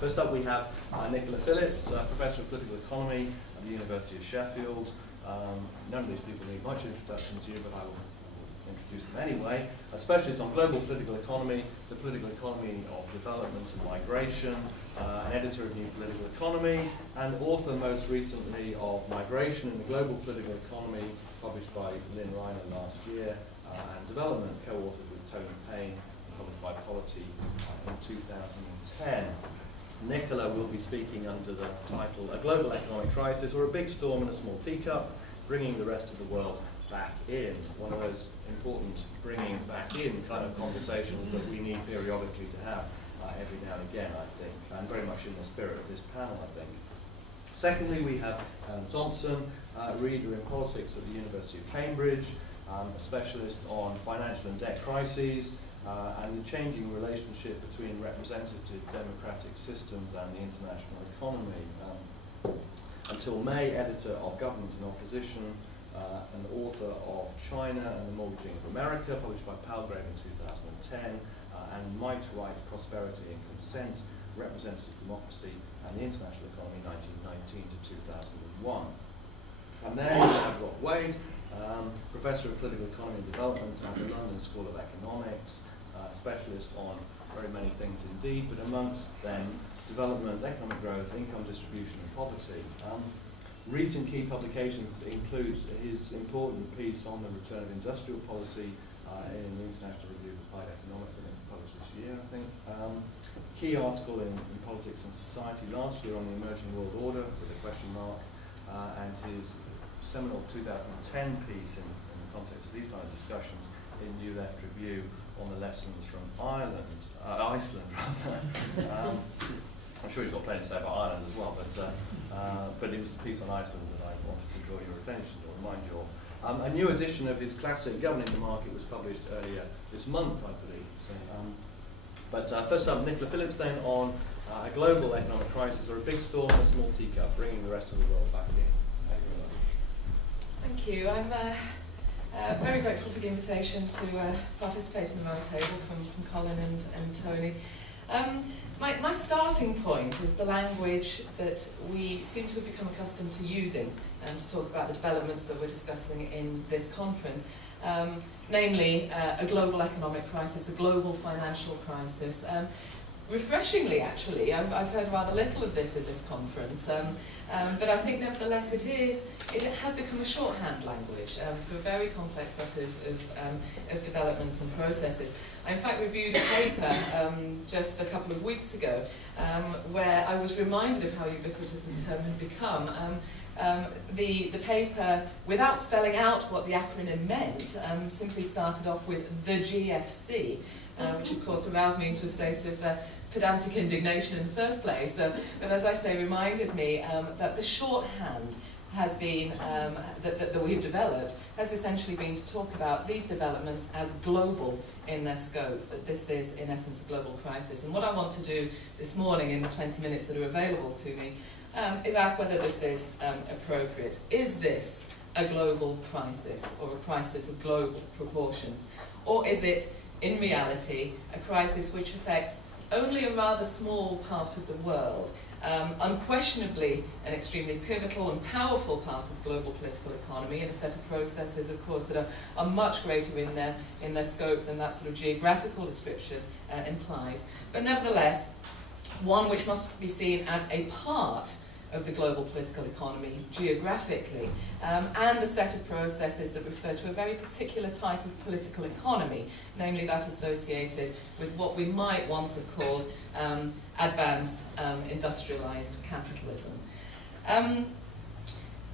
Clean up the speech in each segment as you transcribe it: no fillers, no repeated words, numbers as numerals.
First up we have Nicola Phillips, Professor of Political Economy at the University of Sheffield. None of these people need much introduction to you, but I will introduce them anyway. A specialist on global political economy, the political economy of development and migration, an editor of New Political Economy, and author most recently of Migration in the Global Political Economy, published by Lynn Reiner last year, and Development, co-authored with Tony Payne, published by Polity in 2010. Nicola will be speaking under the title A Global Economic Crisis, or a Big Storm in a Small Teacup, Bringing the Rest of the World Back In. One of those important bringing back in kind of conversations that we need periodically to have every now and again, I think, and very much in the spirit of this panel, I think. Secondly, we have Helen Thompson, reader in politics at the University of Cambridge, a specialist on financial and debt crises, and the changing relationship between representative democratic systems and the international economy. Until May, editor of Government and Opposition, and author of China and the Mortgaging of America, published by Palgrave in 2010, and Might, Right, Prosperity and Consent, Representative Democracy and the International Economy, 1919 to 2001. And then I've got Wade, Professor of Political Economy and Development at the London School of Economics, specialist on very many things indeed, but amongst them development, economic growth, income distribution and poverty. Recent key publications include his important piece on the return of industrial policy in the International Review of Applied Economics, I think published this year, I think. Key article in Politics and Society last year on the emerging world order with a question mark, and his seminal 2010 piece in the context of these kind of discussions in New Left Review on the lessons from Iceland rather. I'm sure he's got plenty to say about Ireland as well, but it was the piece on Iceland that I wanted to draw your attention to, remind you all. A new edition of his classic Governing the Market was published earlier this month, I believe. So, but first up, Nicola Phillips then on a global economic crisis, or a big storm in a small teacup, bringing the rest of the world back in. Thank you very much. Thank you. I'm very grateful for the invitation to participate in the roundtable from Colin and Tony. My starting point is the language that we seem to have become accustomed to using to talk about the developments that we're discussing in this conference, namely a global economic crisis, a global financial crisis. Refreshingly, actually, I've heard rather little of this at this conference, but I think nevertheless it has become a shorthand language for a very complex set of developments and processes. I in fact reviewed a paper just a couple of weeks ago where I was reminded of how ubiquitous this term had become. The paper, without spelling out what the acronym meant, simply started off with the GFC, which of course aroused me into a state of pedantic indignation in the first place, but as I say, reminded me that the shorthand has been, that we've developed, has essentially been to talk about these developments as global in their scope, that this is in essence a global crisis. And what I want to do this morning in the 20 minutes that are available to me is ask whether this is appropriate. Is this a global crisis, or a crisis of global proportions? Or is it, in reality, a crisis which affects only a rather small part of the world, unquestionably an extremely pivotal and powerful part of global political economy, and a set of processes, of course, that are much greater in their scope than that sort of geographical description implies, but nevertheless, one which must be seen as a part of the global political economy geographically, and a set of processes that refer to a very particular type of political economy, namely that associated with what we might once have called advanced industrialized capitalism.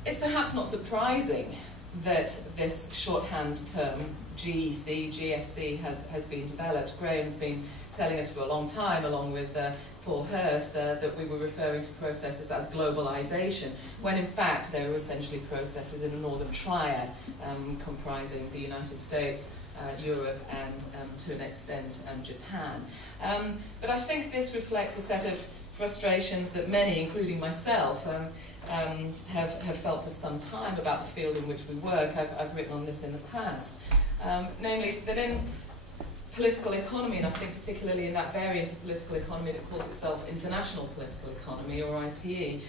It's perhaps not surprising that this shorthand term, GEC, GFC, has been developed. Graham's been telling us for a long time, along with Paul Hurst, that we were referring to processes as globalization, when in fact they were essentially processes in a northern triad comprising the United States, Europe and to an extent Japan. But I think this reflects a set of frustrations that many, including myself, have felt for some time about the field in which we work. I've written on this in the past. Namely, that political economy, and I think particularly in that variant of political economy that calls itself international political economy, or IPE,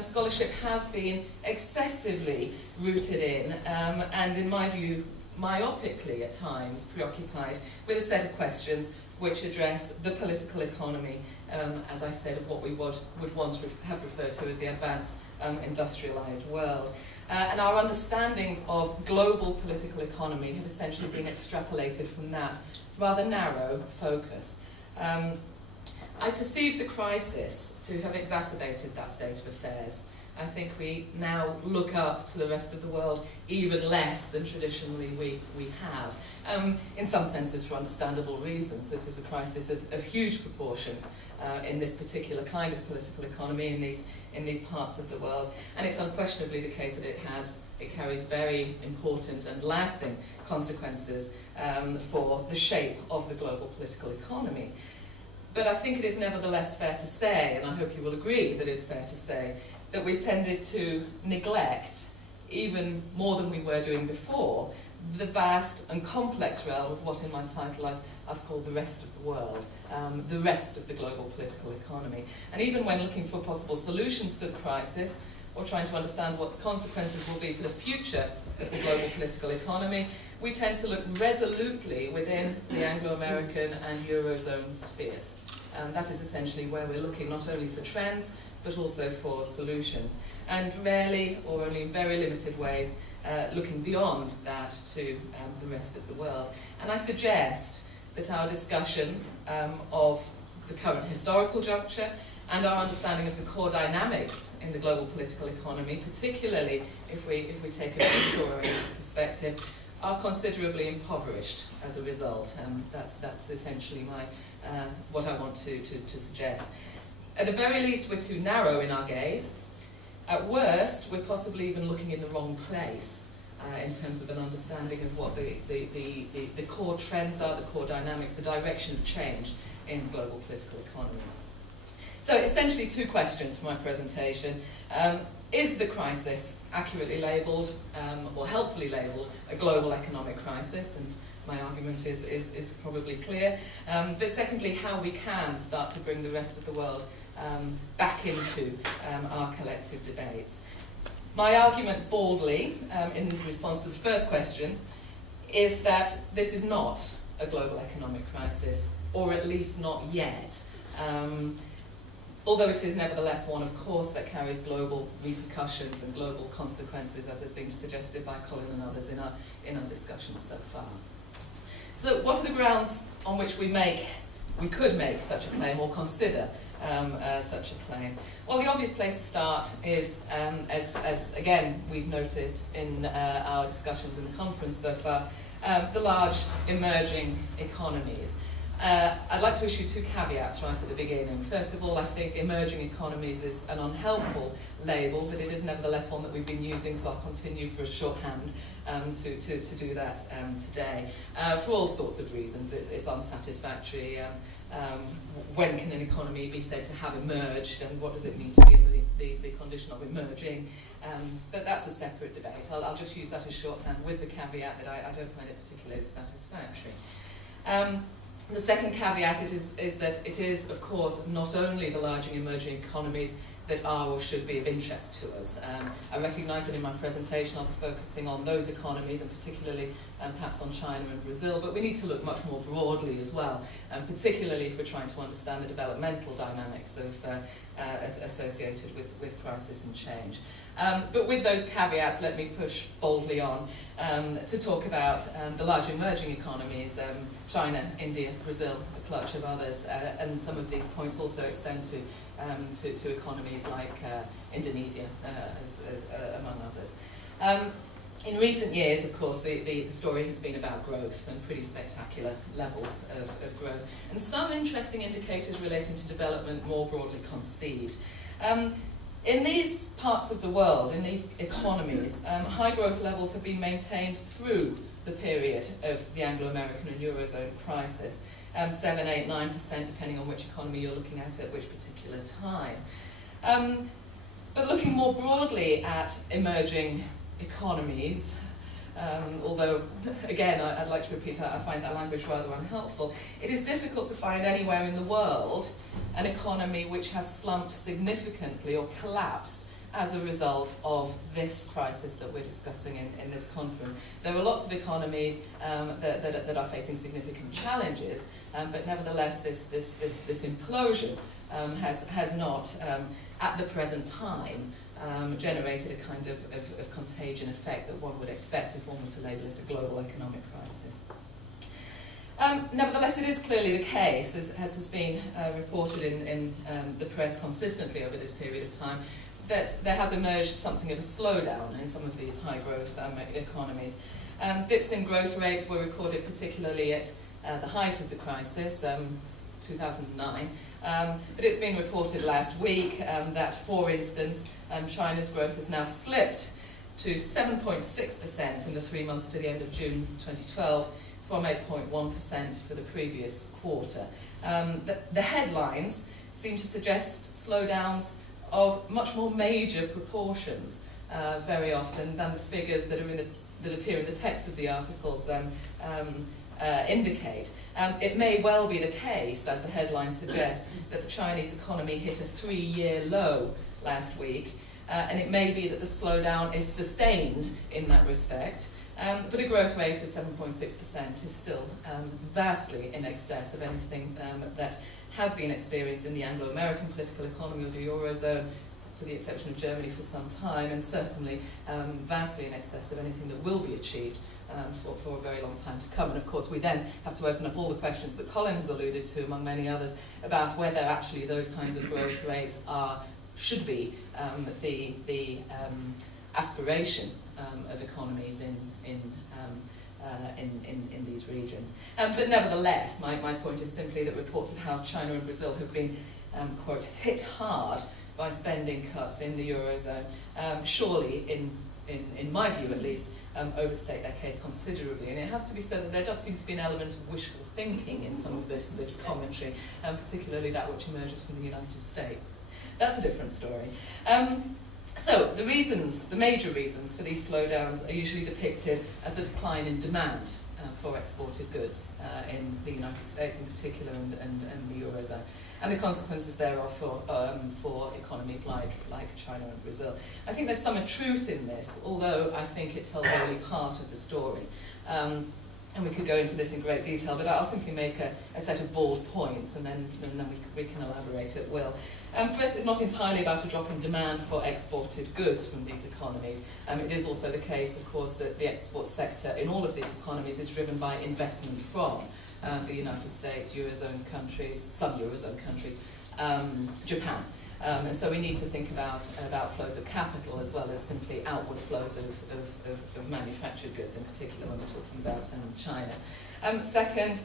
scholarship has been excessively rooted in, and in my view, myopically at times preoccupied with a set of questions which address the political economy, as I said, of what we would once have referred to as the advanced industrialised world. And our understandings of global political economy have essentially been extrapolated from that rather narrow focus. I perceive the crisis to have exacerbated that state of affairs. I think we now look up to the rest of the world even less than traditionally we have. In some senses for understandable reasons. This is a crisis of huge proportions in this particular kind of political economy in these parts of the world. And it's unquestionably the case that it carries very important and lasting consequences for the shape of the global political economy. But I think it is nevertheless fair to say, and I hope you will agree that it's fair to say, that we've tended to neglect, even more than we were doing before, the vast and complex realm of what in my title I've called the rest of the world, the rest of the global political economy. And even when looking for possible solutions to the crisis, or trying to understand what the consequences will be for the future of the global political economy, we tend to look resolutely within the Anglo-American and Eurozone spheres. That is essentially where we're looking not only for trends, but also for solutions. And rarely, or only in very limited ways, looking beyond that to the rest of the world. And I suggest that our discussions of the current historical juncture and our understanding of the core dynamics in the global political economy, particularly if we take a Victorian perspective, are considerably impoverished as a result. That's essentially what I want to suggest. At the very least, we're too narrow in our gaze. At worst, we're possibly even looking in the wrong place in terms of an understanding of what the core trends are, the core dynamics, the direction of change in global political economy. So essentially two questions for my presentation. Is the crisis accurately labelled or helpfully labelled a global economic crisis? And my argument is probably clear. But secondly, how we can start to bring the rest of the world back into our collective debates. My argument boldly, in response to the first question, is that this is not a global economic crisis, or at least not yet. Although it is nevertheless one, of course, that carries global repercussions and global consequences, as has been suggested by Colin and others in our discussions so far. So what are the grounds on which we could make such a claim, or consider such a claim? Well, the obvious place to start is, as again we've noted in our discussions in the conference so far, the large emerging economies. I'd like to issue two caveats right at the beginning. First of all, I think emerging economies is an unhelpful label, but it is nevertheless one that we've been using, so I'll continue for a shorthand to do that today. For all sorts of reasons, it's unsatisfactory. When can an economy be said to have emerged, and what does it mean to be in the condition of emerging? But that's a separate debate. I'll just use that as shorthand with the caveat that I don't find it particularly satisfactory. The second caveat is that it is, of course, not only the large and emerging economies that are or should be of interest to us. I recognise that in my presentation I'll be focusing on those economies, and particularly perhaps on China and Brazil, but we need to look much more broadly as well, particularly if we're trying to understand the developmental dynamics associated with crisis and change. But with those caveats, let me push boldly on to talk about the large emerging economies, China, India, Brazil, a clutch of others, and some of these points also extend to economies like Indonesia, among others. In recent years, of course, the story has been about growth and pretty spectacular levels of growth, and some interesting indicators relating to development more broadly conceived. In these parts of the world, in these economies, high growth levels have been maintained through the period of the Anglo-American and Eurozone crisis, 7, 8, 9%, depending on which economy you're looking at which particular time. But looking more broadly at emerging economies, although, again, I'd like to repeat, I find that language rather unhelpful. It is difficult to find anywhere in the world an economy which has slumped significantly or collapsed as a result of this crisis that we're discussing in this conference. There are lots of economies that are facing significant challenges, but nevertheless this implosion has not, at the present time, generated a kind of contagion effect that one would expect if one were to label it a global economic crisis. Nevertheless, it is clearly the case, as has been reported in the press consistently over this period of time, that there has emerged something of a slowdown in some of these high-growth economies. Dips in growth rates were recorded particularly at the height of the crisis, 2009, but it's been reported last week that, for instance, China's growth has now slipped to 7.6% in the 3 months to the end of June 2012, from 8.1% for the previous quarter. The headlines seem to suggest slowdowns of much more major proportions very often than the figures that appear in the text of the articles indicate. It may well be the case, as the headlines suggest, that the Chinese economy hit a 3-year low last week, and it may be that the slowdown is sustained in that respect. But a growth rate of 7.6% is still vastly in excess of anything that has been experienced in the Anglo-American political economy or the Eurozone, to the exception of Germany for some time, and certainly vastly in excess of anything that will be achieved for a very long time to come. And of course we then have to open up all the questions that Colin has alluded to, among many others, about whether actually those kinds of growth rates should be the aspiration of economies in these regions. But nevertheless, my point is simply that reports of how China and Brazil have been, quote, hit hard by spending cuts in the Eurozone, surely, in my view at least, overstate their case considerably. And it has to be said that there does seem to be an element of wishful thinking in some of this commentary, particularly that which emerges from the United States. That's a different story. So the major reasons for these slowdowns are usually depicted as the decline in demand for exported goods in the United States in particular and the Eurozone, and the consequences thereof for economies like China and Brazil. I think there's some truth in this, although I think it tells only part of the story. And we could go into this in great detail, but I'll simply make a set of bold points, and then we can elaborate at will. First, it's not entirely about a drop in demand for exported goods from these economies. It is also the case, of course, that the export sector in all of these economies is driven by investment from the United States, Eurozone countries, some Eurozone countries, Japan. And so we need to think about flows of capital as well as simply outward flows of manufactured goods, in particular when we're talking about China. Second,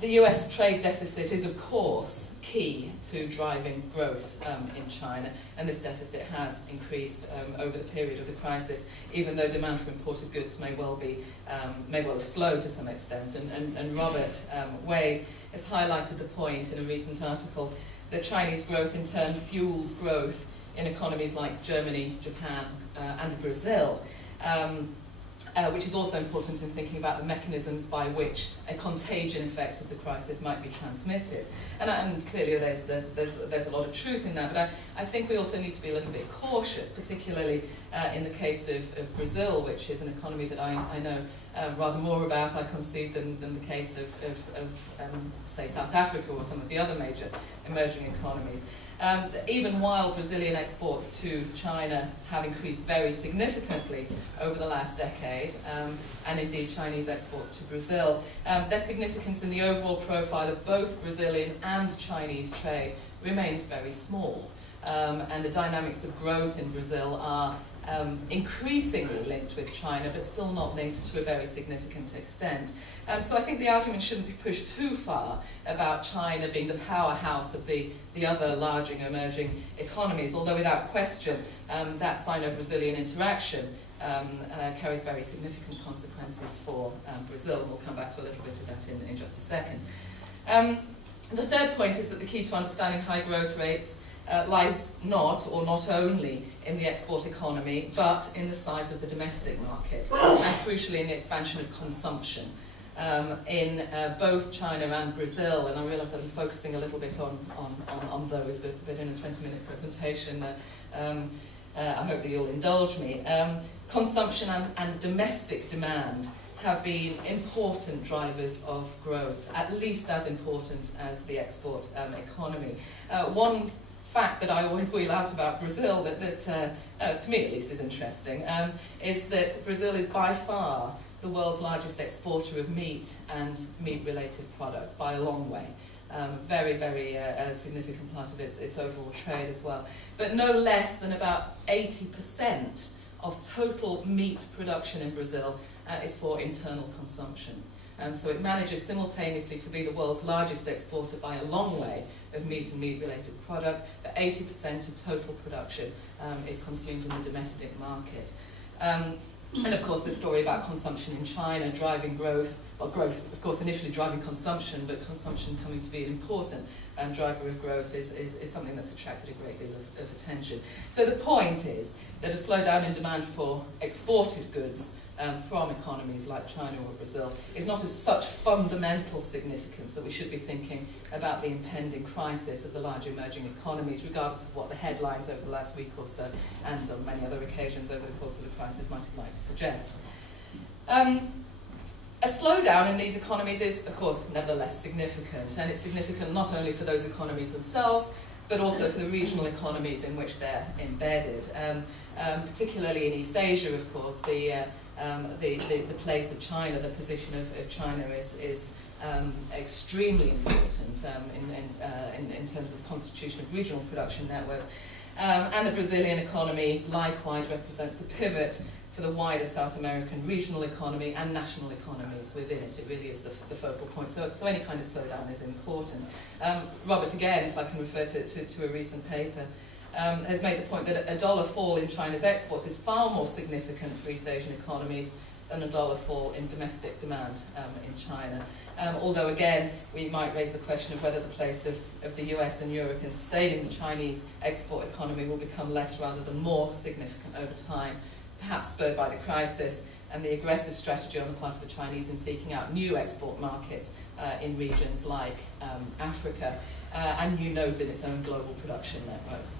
the US trade deficit is, of course, key to driving growth in China, and this deficit has increased over the period of the crisis, even though demand for imported goods may well have slowed to some extent. And Robert Wade has highlighted the point in a recent article that Chinese growth in turn fuels growth in economies like Germany, Japan, and Brazil, which is also important in thinking about the mechanisms by which a contagion effect of the crisis might be transmitted. And clearly there's a lot of truth in that, but I think we also need to be a little bit cautious, particularly in the case of Brazil, which is an economy that I know rather more about, I concede, than the case of say, South Africa or some of the other major emerging economies. Even while Brazilian exports to China have increased very significantly over the last decade, and indeed Chinese exports to Brazil, their significance in the overall profile of both Brazilian and Chinese trade remains very small. And the dynamics of growth in Brazil are increasingly linked with China, but still not linked to a very significant extent. So I think the argument shouldn't be pushed too far about China being the powerhouse of the other large emerging economies, although without question that Sino-Brazilian interaction carries very significant consequences for Brazil, and we'll come back to a little bit of that in just a second. The third point is that the key to understanding high growth rates lies not, or not only, in the export economy, but in the size of the domestic market, and crucially in the expansion of consumption in both China and Brazil. And I realise that I'm focusing a little bit on those, but in a 20-minute presentation, I hope that you'll indulge me. Consumption and domestic demand have been important drivers of growth, at least as important as the export economy. One fact that I always wheel out about Brazil that to me at least is interesting, is that Brazil is by far the world's largest exporter of meat and meat-related products by a long way. Very, very significant part of its overall trade as well. But no less than about 80% of total meat production in Brazil is for internal consumption. So it manages simultaneously to be the world's largest exporter by a long way of meat and meat-related products, but 80% of total production is consumed in the domestic market. And of course the story about consumption in China driving growth, well, growth of course initially driving consumption, but consumption coming to be an important driver of growth is something that's attracted a great deal of attention. So the point is that a slowdown in demand for exported goods from economies like China or Brazil is not of such fundamental significance that we should be thinking about the impending crisis of the large emerging economies, regardless of what the headlines over the last week or so and on many other occasions over the course of the crisis might have liked to suggest. A slowdown in these economies is, of course, nevertheless significant, and it's significant not only for those economies themselves, but also for the regional economies in which they're embedded. Particularly in East Asia, of course, the place of China, the position of China is extremely important in terms of the constitution of regional production networks. And the Brazilian economy likewise represents the pivot for the wider South American regional economy and national economies within it. It really is the focal point. So any kind of slowdown is important. Robert, again, if I can refer to a recent paper, has made the point that a dollar fall in China's exports is far more significant for East Asian economies than a dollar fall in domestic demand in China. Although, again, we might raise the question of whether the place of the US and Europe in sustaining the Chinese export economy will become less rather than more significant over time, perhaps spurred by the crisis and the aggressive strategy on the part of the Chinese in seeking out new export markets in regions like Africa and new nodes in its own global production networks.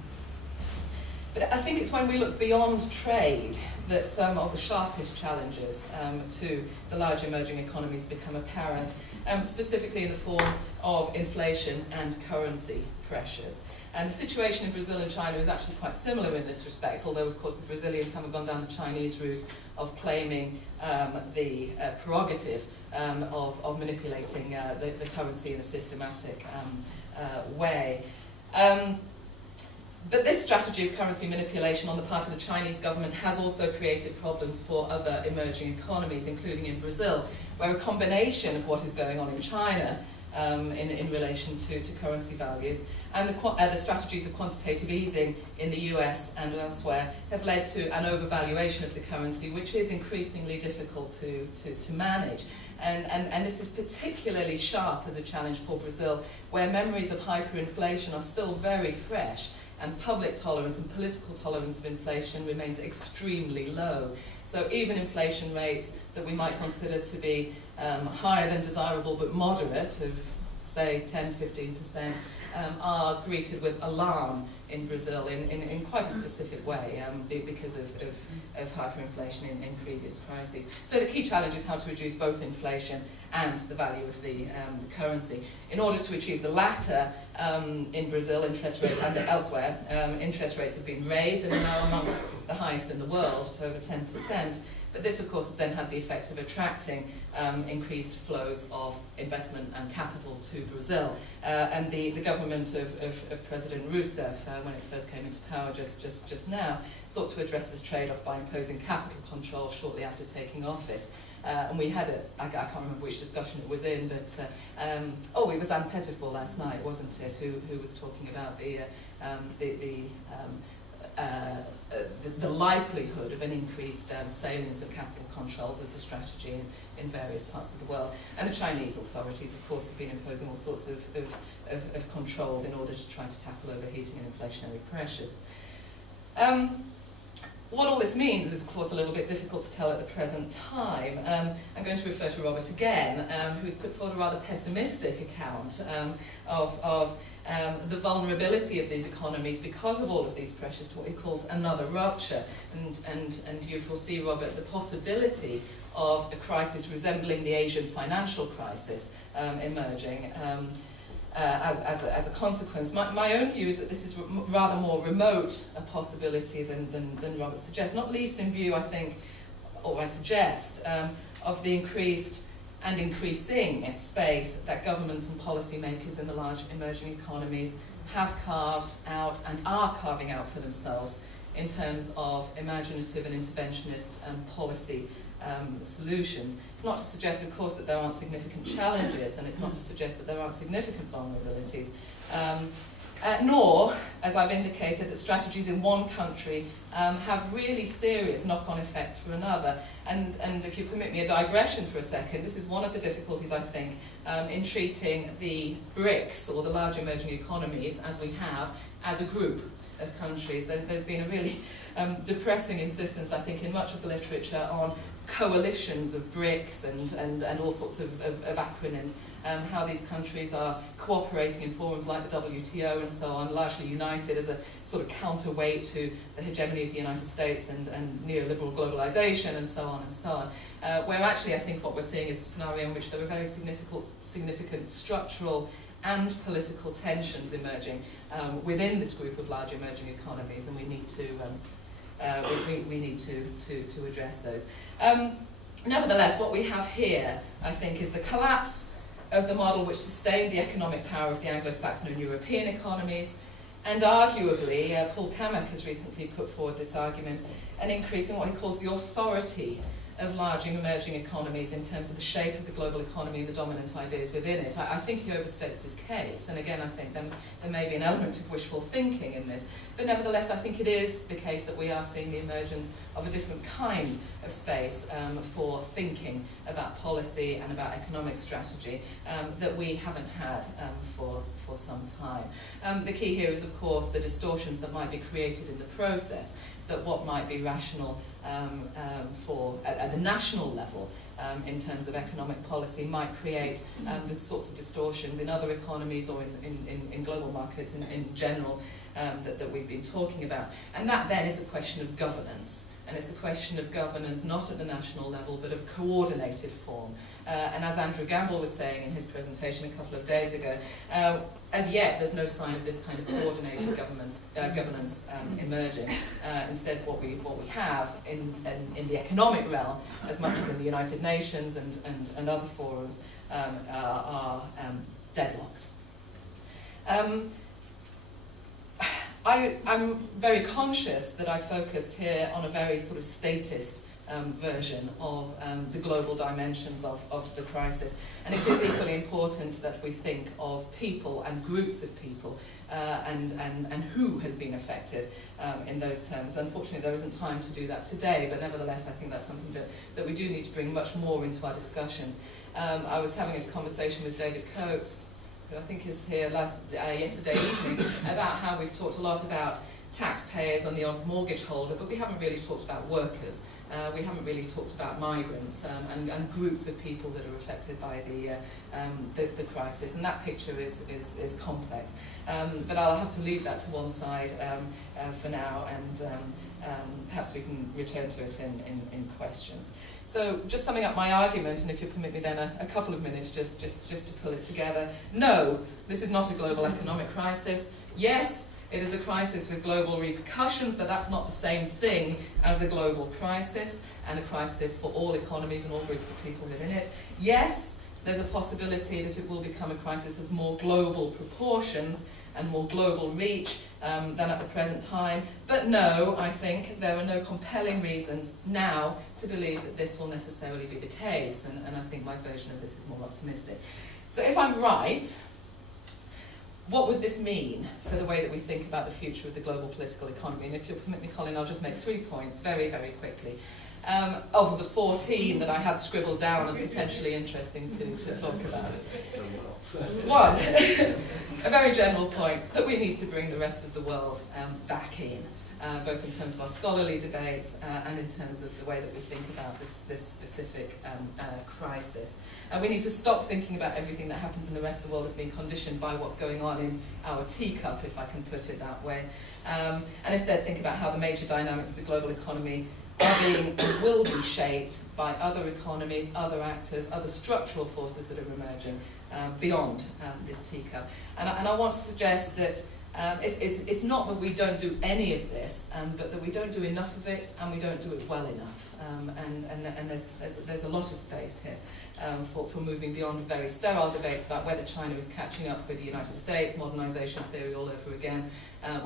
But I think it's when we look beyond trade that some of the sharpest challenges to the large emerging economies become apparent, specifically in the form of inflation and currency pressures. And the situation in Brazil and China is actually quite similar in this respect, although of course the Brazilians haven't gone down the Chinese route of claiming the prerogative of manipulating the currency in a systematic way. But this strategy of currency manipulation on the part of the Chinese government has also created problems for other emerging economies, including in Brazil, where a combination of what is going on in China in relation to currency values and the strategies of quantitative easing in the US and elsewhere have led to an overvaluation of the currency, which is increasingly difficult to manage. And this is particularly sharp as a challenge for Brazil, where memories of hyperinflation are still very fresh, and public tolerance and political tolerance of inflation remains extremely low. So even inflation rates that we might consider to be higher than desirable but moderate, of say 10–15%, are greeted with alarm in Brazil in quite a specific way because of hyperinflation in previous crises. So the key challenge is how to reduce both inflation and the value of the currency. In order to achieve the latter, in Brazil, interest rates and elsewhere, interest rates have been raised and are now amongst the highest in the world, so over 10%. But this, of course, has then had the effect of attracting increased flows of investment and capital to Brazil. And the government of President Rousseff, when it first came into power just now, sought to address this trade-off by imposing capital control shortly after taking office. And we had I can't remember which discussion it was in, but it was Anne Pettifor last night, wasn't it, who was talking about the the likelihood of an increased salience of capital controls as a strategy in various parts of the world. And the Chinese authorities, of course, have been imposing all sorts of controls in order to try to tackle overheating and inflationary pressures. What all this means is, of course, a little bit difficult to tell at the present time. I'm going to refer to Robert again, who's put forward a rather pessimistic account of the vulnerability of these economies because of all of these pressures to what he calls another rupture. And you foresee, Robert, the possibility of a crisis resembling the Asian financial crisis emerging as a consequence. My own view is that this is rather more remote a possibility than Robert suggests, not least in view, I think, or I suggest, of the increased and increasing space that governments and policymakers in the large emerging economies have carved out and are carving out for themselves in terms of imaginative and interventionist policy solutions. It's not to suggest, of course, that there aren't significant challenges, and it's not to suggest that there aren't significant vulnerabilities, nor, as I've indicated, that strategies in one country have really serious knock-on effects for another. And if you permit me a digression for a second, this is one of the difficulties, I think, in treating the BRICS, or the large emerging economies, as we have, as a group of countries. There's been a really depressing insistence, I think, in much of the literature on coalitions of BRICS and all sorts of acronyms, how these countries are cooperating in forums like the WTO and so on, largely united as a sort of counterweight to the hegemony of the United States and neoliberal globalization and so on and so on. Where actually I think what we're seeing is a scenario in which there are very significant structural and political tensions emerging within this group of large emerging economies, and we need to address those. Nevertheless, what we have here, I think, is the collapse of the model which sustained the economic power of the Anglo-Saxon and European economies, and arguably, Paul Kamek has recently put forward this argument, an increase in what he calls the authority of large emerging economies in terms of the shape of the global economy and the dominant ideas within it. I think he overstates his case, and again I think there may be an element of wishful thinking in this, but nevertheless I think it is the case that we are seeing the emergence of a different kind of space for thinking about policy and about economic strategy that we haven't had for some time. The key here is, of course, the distortions that might be created in the process, that what might be rational at the national level in terms of economic policy might create the sorts of distortions in other economies or in global markets in general that we've been talking about. And that then is a question of governance. And it's a question of governance not at the national level, but of coordinated form. And as Andrew Gamble was saying in his presentation a couple of days ago, as yet there's no sign of this kind of coordinated governance emerging. Instead, what we have in the economic realm, as much as in the United Nations and other forums, are deadlocks. I'm very conscious that I focused here on a very sort of statist version of the global dimensions of the crisis. And it is equally important that we think of people and groups of people and who has been affected in those terms. Unfortunately, there isn't time to do that today, but nevertheless, I think that's something that we do need to bring much more into our discussions. I was having a conversation with David Coates, who I think is here yesterday evening, about how we've talked a lot about taxpayers and the odd mortgage holder, but we haven't really talked about workers. We haven't really talked about migrants and groups of people that are affected by the crisis, and that picture is complex. But I'll have to leave that to one side for now, and perhaps we can return to it in questions. So just summing up my argument, and if you permit me then a couple of minutes just to pull it together. No, this is not a global economic crisis. Yes, it is a crisis with global repercussions, but that's not the same thing as a global crisis, and a crisis for all economies and all groups of people within it. Yes, there's a possibility that it will become a crisis of more global proportions and more global reach than at the present time. But no, I think there are no compelling reasons now to believe that this will necessarily be the case, and I think my version of this is more optimistic. So if I'm right, what would this mean for the way that we think about the future of the global political economy? And if you'll permit me, Colin, I'll just make 3 points very, very quickly. Of the 14 that I had scribbled down as potentially interesting to talk about. One, a very general point, that we need to bring the rest of the world back in, both in terms of our scholarly debates and in terms of the way that we think about this specific crisis. We need to stop thinking about everything that happens in the rest of the world as being conditioned by what's going on in our teacup, if I can put it that way, and instead think about how the major dynamics of the global economy are being and will be shaped by other economies, other actors, other structural forces that are emerging beyond this teacup. And I want to suggest that it's not that we don't do any of this, but that we don't do enough of it and we don't do it well enough. And there's a lot of space here for moving beyond very sterile debates about whether China is catching up with the United States, modernisation theory all over again,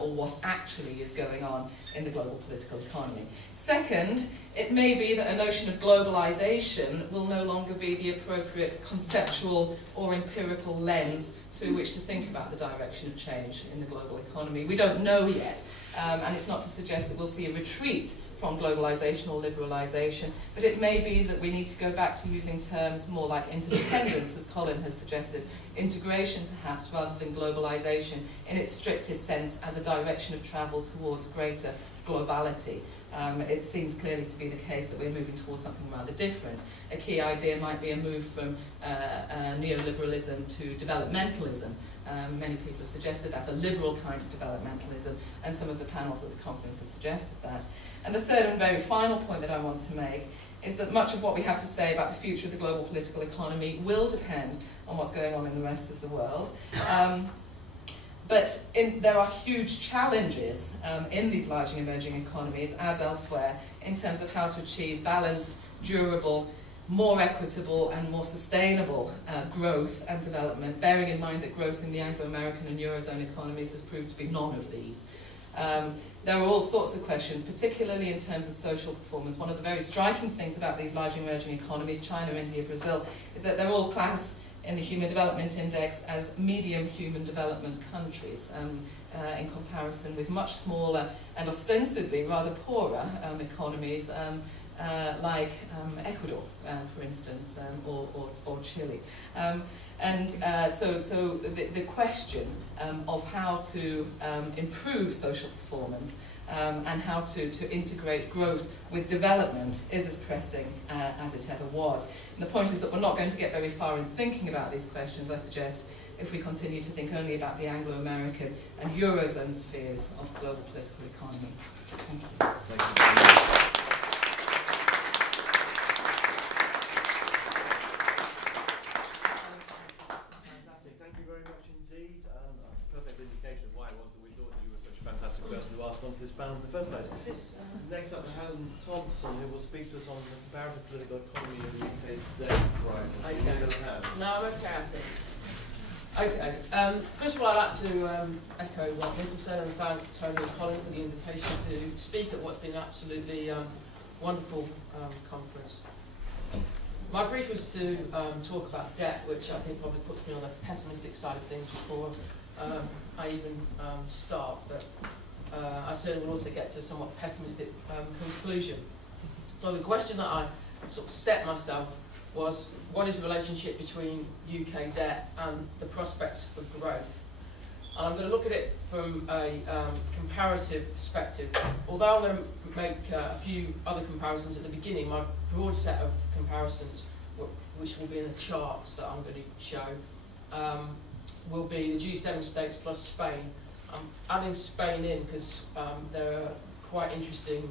or what actually is going on in the global political economy. Second, it may be that a notion of globalisation will no longer be the appropriate conceptual or empirical lens through which to think about the direction of change in the global economy. We don't know yet, and it's not to suggest that we'll see a retreat from globalisation or liberalisation, but it may be that we need to go back to using terms more like interdependence, as Colin has suggested, integration perhaps, rather than globalisation in its strictest sense as a direction of travel towards greater globality. It seems clearly to be the case that we're moving towards something rather different. A key idea might be a move from neoliberalism to developmentalism. Many people have suggested that, a liberal kind of developmentalism, and some of the panels at the conference have suggested that. And the third and very final point that I want to make is that much of what we have to say about the future of the global political economy will depend on what's going on in the rest of the world. But there are huge challenges in these large and emerging economies, as elsewhere, in terms of how to achieve balanced, durable, more equitable and more sustainable growth and development, bearing in mind that growth in the Anglo-American and Eurozone economies has proved to be none of these. There are all sorts of questions, particularly in terms of social performance. One of the very striking things about these large emerging economies, China, India, Brazil, is that they're all classed in the Human Development Index as medium human development countries, in comparison with much smaller and ostensibly rather poorer economies like Ecuador, for instance, or Chile. So the question of how to improve social performance and how to integrate growth with development is as pressing as it ever was. And the point is that we're not going to get very far in thinking about these questions, I suggest, if we continue to think only about the Anglo-American and Eurozone spheres of the global political economy. Thank you. Thank you. On for this panel in the first place. Next up, Helen Thompson, who will speak to us on the comparative political economy of the UK debt crisis. Okay. No, I'm okay, I think. Okay. First of all, I'd like to echo what Nicola said and thank Tony and Colin for the invitation to speak at what's been an absolutely wonderful conference. My brief was to talk about debt, which I think probably puts me on the pessimistic side of things before I even start. But I certainly will also get to a somewhat pessimistic conclusion. So the question that I sort of set myself was, what is the relationship between UK debt and the prospects for growth? And I'm going to look at it from a comparative perspective. Although I'm going to make a few other comparisons at the beginning, my broad set of comparisons, which will be in the charts that I'm going to show, will be the G7 states plus Spain. I'm adding Spain in because there are quite interesting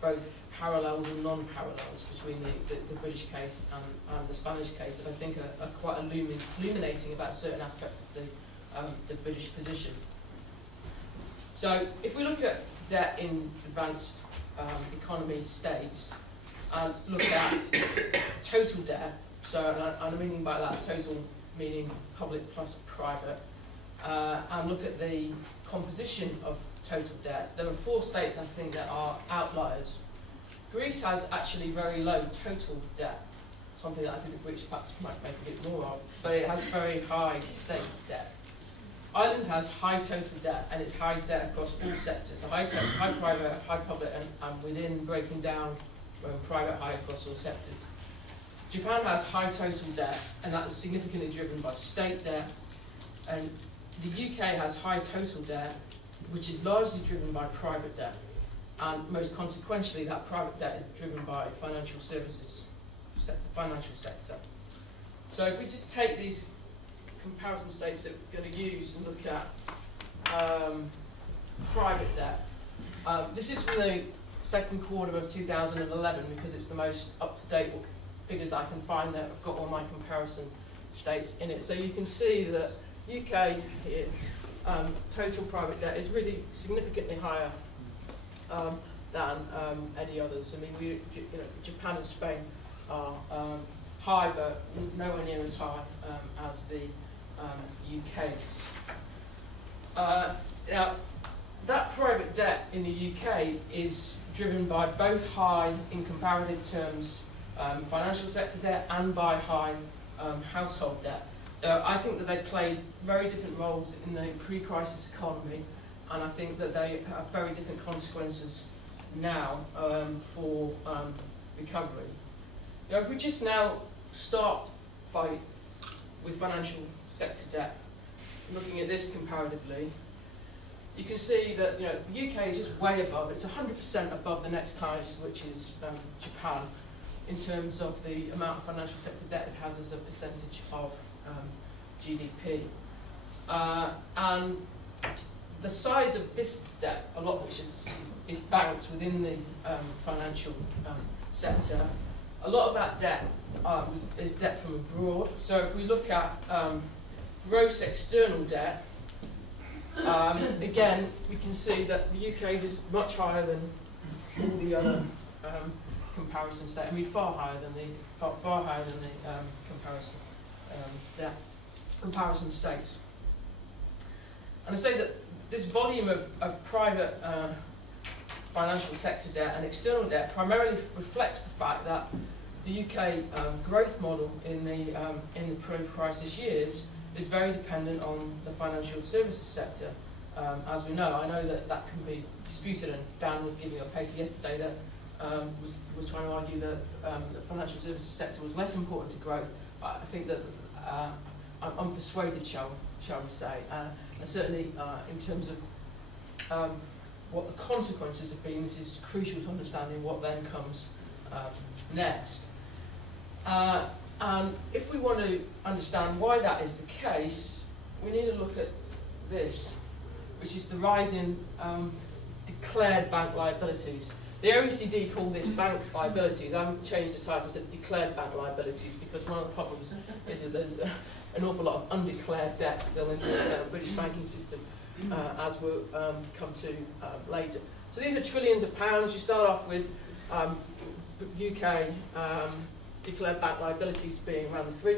both parallels and non-parallels between the British case and the Spanish case that I think are quite illuminating about certain aspects of the British position. So if we look at debt in advanced economy states and look at total debt, so and I'm meaning by that total meaning public plus private, and look at the composition of total debt, there are 4 states I think that are outliers. Greece has actually very low total debt, something that I think the British perhaps might make a bit more of, but it has very high state debt. Ireland has high total debt, and it's high debt across all sectors, so high private, high public, and within breaking down private high across all sectors. Japan has high total debt, and that is significantly driven by state debt, and the UK has high total debt, which is largely driven by private debt, and most consequentially, that private debt is driven by financial services, financial sector. So if we just take these comparison states that we're going to use and look at private debt. This is from the second quarter of 2011 because it's the most up-to-date figures I can find that have got all my comparison states in it. So you can see that UK here, total private debt is really significantly higher than any others. I mean, Japan and Spain are high, but nowhere near as high as the UK's. Now, that private debt in the UK is driven by both high, in comparative terms, financial sector debt and by high household debt. I think that they played very different roles in the pre-crisis economy, and I think that they have very different consequences now for recovery. If we just now start with financial sector debt, looking at this comparatively, you can see that the UK is just way above. It's 100% above the next highest, which is Japan, in terms of the amount of financial sector debt it has as a percentage of GDP. And the size of this debt, a lot of which is banked within the financial sector, a lot of that debt is debt from abroad. So if we look at gross external debt, again, we can see that the UK is much higher than all the other comparison states. I mean, far higher than the comparison states. And I say that this volume of private financial sector debt and external debt primarily reflects the fact that the UK growth model in the pre-crisis years is very dependent on the financial services sector. As we know, I know that can be disputed, and Dan was giving a paper yesterday that was trying to argue that the financial services sector was less important to growth. I think that I'm unpersuaded, shall we say, and certainly in terms of what the consequences have been, this is crucial to understanding what then comes next. And if we want to understand why that is the case, we need to look at this, which is the rise in declared bank liabilities. The OECD call this bank liabilities. I haven't changed the title to declared bank liabilities because one of the problems is that there's an awful lot of undeclared debt still in the British banking system, as we'll come to later. So these are trillions of pounds. You start off with UK declared bank liabilities being around the 3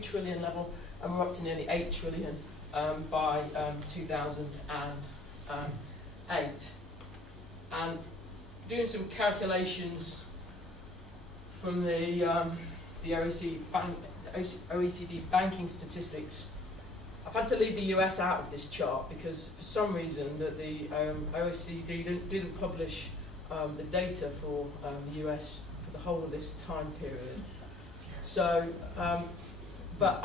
trillion level, and we're up to nearly 8 trillion by 2008. And doing some calculations from the OECD banking statistics, I've had to leave the US out of this chart because for some reason that the OECD didn't publish the data for the US for the whole of this time period. So, but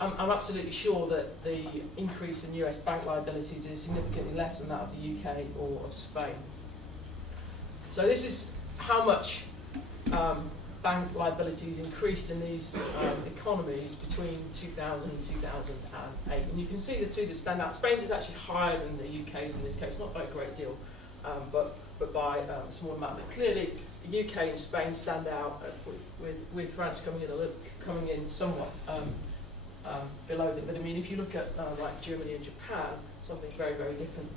I'm absolutely sure that the increase in US bank liabilities is significantly less than that of the UK or of Spain. So this is how much bank liabilities increased in these economies between 2000 and 2008. And you can see the two that stand out. Spain's is actually higher than the UK's in this case, not by a great deal, but by a small amount. But clearly, the UK and Spain stand out, with France coming in somewhat below them. But I mean, if you look at like Germany and Japan, something very, very different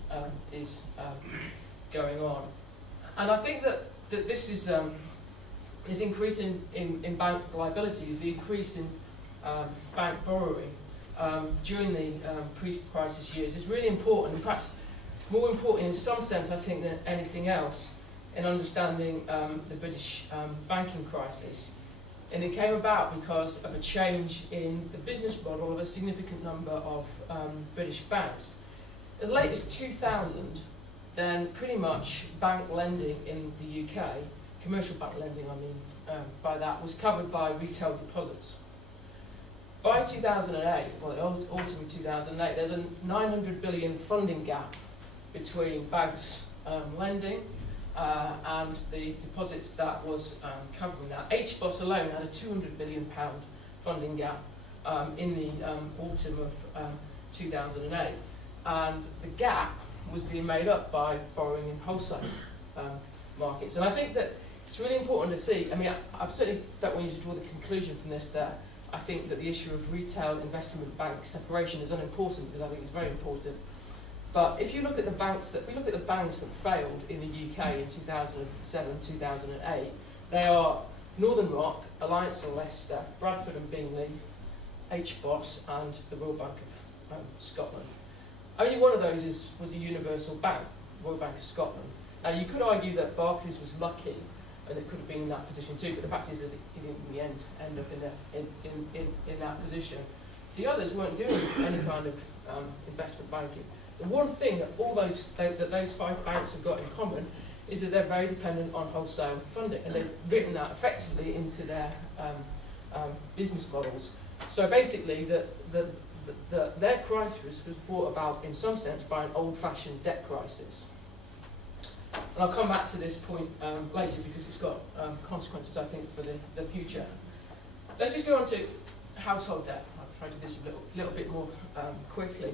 is going on. And I think that this is this increase in bank liabilities, the increase in bank borrowing during the pre-crisis years is really important, and perhaps more important in some sense, I think, than anything else in understanding the British banking crisis. And it came about because of a change in the business model of a significant number of British banks. As late as 2000, then pretty much bank lending in the UK, commercial bank lending I mean, by that, was covered by retail deposits. By 2008, well, the autumn of 2008, there's a 900 billion funding gap between banks lending and the deposits that was covering that. HBOS alone had a £200 billion funding gap in the autumn of 2008. And the gap was being made up by borrowing in wholesale markets. And I think that it's really important to see, I mean, I certainly don't want you to draw the conclusion from this that I think that the issue of retail investment bank separation is unimportant, because I think it's very important. But if you look at the banks that, if we look at the banks that failed in the UK in 2007, 2008, they are Northern Rock, Alliance and Leicester, Bradford and Bingley, HBOS and the Royal Bank of Scotland. Only one of those was a universal bank, Royal Bank of Scotland. Now you could argue that Barclays was lucky and it could have been in that position too, but the fact is that it didn't in the end end up in that position. The others weren't doing any kind of investment banking. The one thing that those 5 banks have got in common is that they're very dependent on wholesale funding, and they've written that effectively into their business models. So basically, their crisis was brought about in some sense by an old-fashioned debt crisis. And I'll come back to this point later because it's got consequences, I think, for the future. Let's just go on to household debt. I'll try to do this a little bit more quickly.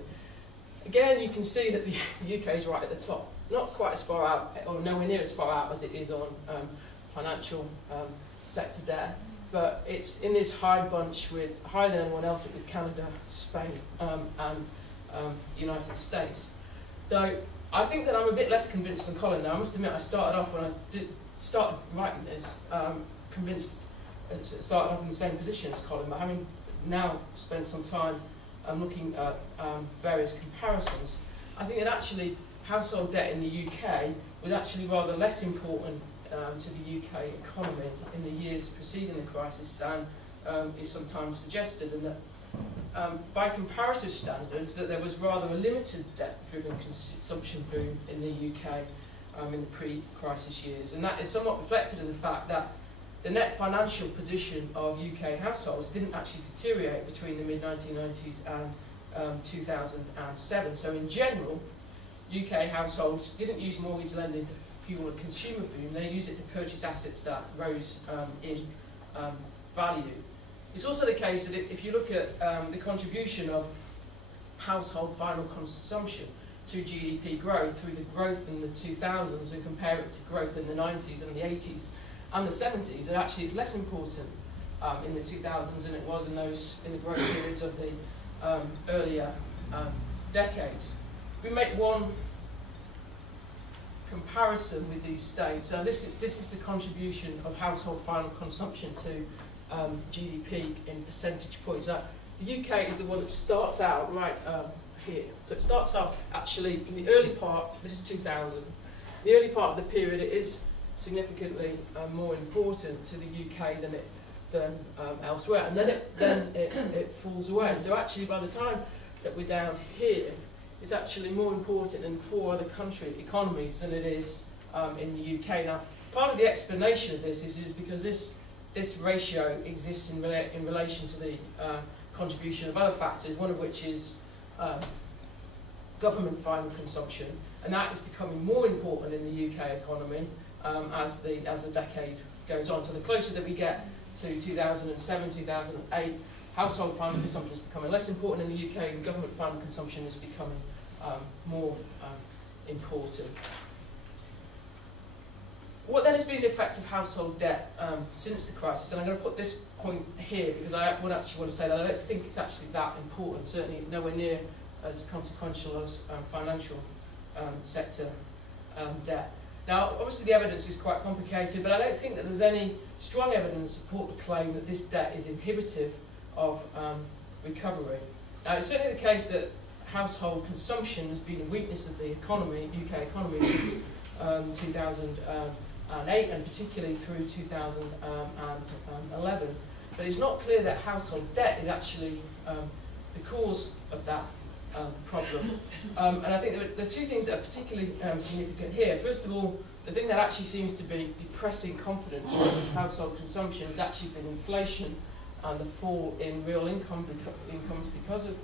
Again, you can see that the UK is right at the top. Not quite as far out, or nowhere near as far out as it is on financial sector debt, but it's in this high bunch with higher than anyone else, with Canada, Spain, and the United States. Though I think that I'm a bit less convinced than Colin now. I must admit, I started off when I started writing this, started off in the same position as Colin, but having now spent some time looking at various comparisons, I think that actually household debt in the UK was actually rather less important to the UK economy in the years preceding the crisis than is sometimes suggested, and that by comparative standards that there was rather a limited debt-driven consumption boom in the UK in the pre-crisis years, and that is somewhat reflected in the fact that the net financial position of UK households didn't actually deteriorate between the mid-1990s and 2007. So in general, UK households didn't use mortgage lending to fuel a consumer boom, they used it to purchase assets that rose in value. It's also the case that if you look at the contribution of household final consumption to GDP growth through the growth in the 2000s and compare it to growth in the 90s and the 80s and the 70s, and actually it's less important in the 2000s than it was in the growth periods of the earlier decades. We make one comparison with these states. Now this is the contribution of household final consumption to GDP in percentage points. Now, the UK is the one that starts out right here. So it starts off actually in the early part, this is 2000, the early part of the period it is significantly more important to the UK than elsewhere, and then it falls away. So actually by the time that we're down here, it's actually more important in 4 other country economies than it is in the UK. Now, part of the explanation of this is because this ratio exists in relation to the contribution of other factors, one of which is government final consumption, and that is becoming more important in the UK economy as the decade goes on. So the closer that we get to 2007, 2008, household final consumption is becoming less important in the UK, and government final consumption is becoming more important. What then has been the effect of household debt since the crisis? And I'm going to put this point here because I would actually want to say that I don't think it's actually that important, certainly nowhere near as consequential as financial sector debt. Now, obviously the evidence is quite complicated, but I don't think that there's any strong evidence to support the claim that this debt is inhibitive of recovery. Now, it's certainly the case that household consumption has been a weakness of the economy, UK economy, since 2008 and particularly through 2011. but it's not clear that household debt is actually the cause of that problem. And I think there are two things that are particularly significant here. First of all, the thing that actually seems to be depressing confidence in household consumption has actually been inflation and the fall in real incomes because of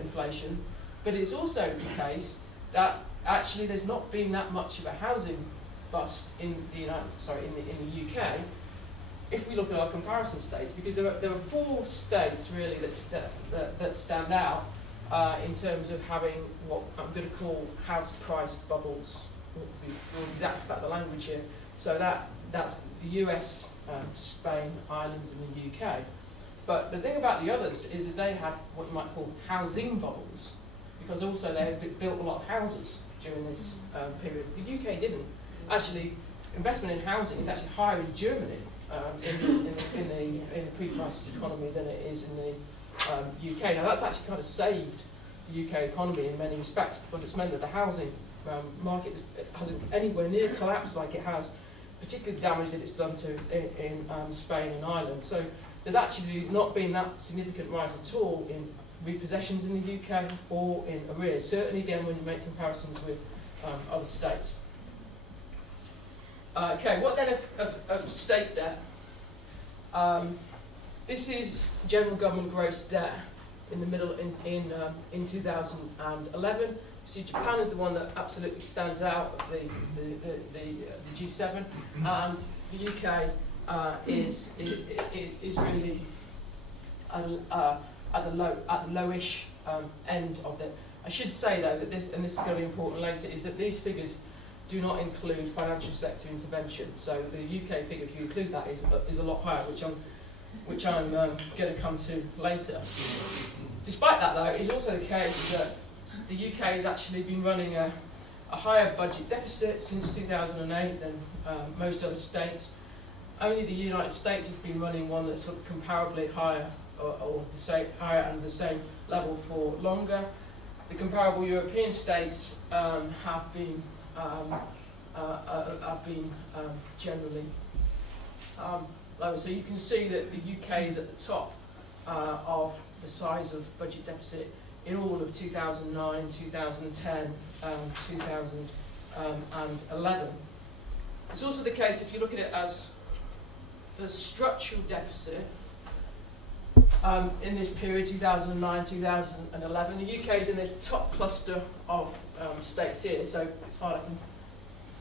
inflation. But it's also the case that actually there's not been that much of a housing bust in the UK. If we look at our comparison states, because there are 4 states really that stand out in terms of having what I'm going to call house price bubbles. We'll be exact about the language here. So that's the US, Spain, Ireland, and the UK. But the thing about the others is they had what you might call housing bubbles, because also they had built a lot of houses during this period. The UK didn't. Actually, investment in housing is actually higher in Germany in the pre-crisis economy than it is in the UK. Now that's actually kind of saved the UK economy in many respects, because it's meant that the housing market hasn't anywhere near collapsed like it has, particularly the damage that it's done to in Spain and Ireland. So there's actually not been that significant rise at all in repossessions in the UK or in arrears, certainly again when you make comparisons with other states. Okay, what then of state debt? This is general government gross debt in the middle in 2011. You see Japan is the one that absolutely stands out of the G7, and the UK is really at the lowish end of it. I should say though that this, and this is going to be important later, is that these figures do not include financial sector intervention. So the UK figure, if you include that, is a lot higher, which I'm going to come to later. Despite that, though, it is also the case that the UK has actually been running a higher budget deficit since 2008 than most other states. Only the United States has been running one that's sort of comparably higher, or the same, higher and the same level for longer. The comparable European states have been generally lower. So you can see that the UK is at the top of the size of budget deficit in all of 2009, 2010, 2011. It's also the case, if you look at it as the structural deficit in this period, 2009, 2011, the UK is in this top cluster of states here, so it's hard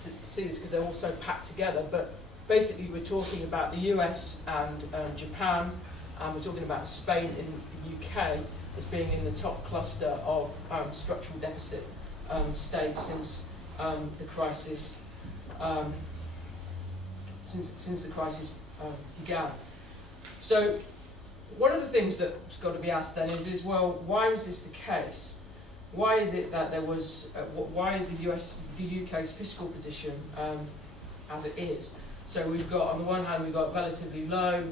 to see this because they're all so packed together, but basically we're talking about the US and Japan, and we're talking about Spain in the UK as being in the top cluster of structural deficit states since the crisis began. So one of the things that's got to be asked then is well, why was this the case? Why is it that there was? Why is the UK's fiscal position as it is? So we've got, on the one hand, we've got relatively low,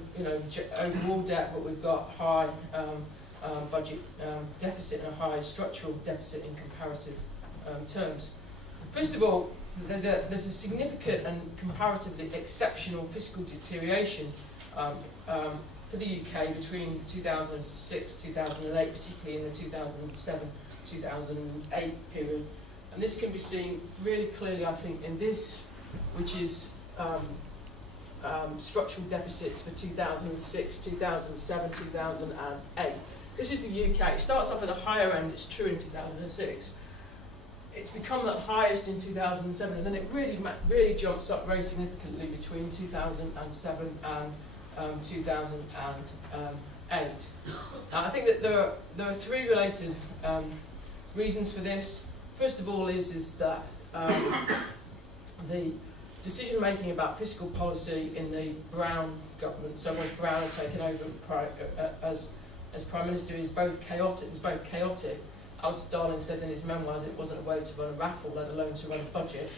overall debt, but we've got high budget deficit and a high structural deficit in comparative terms. First of all, there's a significant and comparatively exceptional fiscal deterioration for the UK between 2006, 2008, particularly in the 2007-2008 period. And this can be seen really clearly, I think, in this, which is structural deficits for 2006, 2007, 2008. This is the UK. It starts off at the higher end, it's true in 2006. It's become the highest in 2007, and then it really jumps up very significantly between 2007 and 2008. Now, I think that there are three related reasons for this. First of all is that the decision making about fiscal policy in the Brown government, so when Brown had taken over as Prime Minister, is both chaotic. It was both chaotic. As Darling says in his memoirs, it wasn't a way to run a raffle, let alone to run a budget.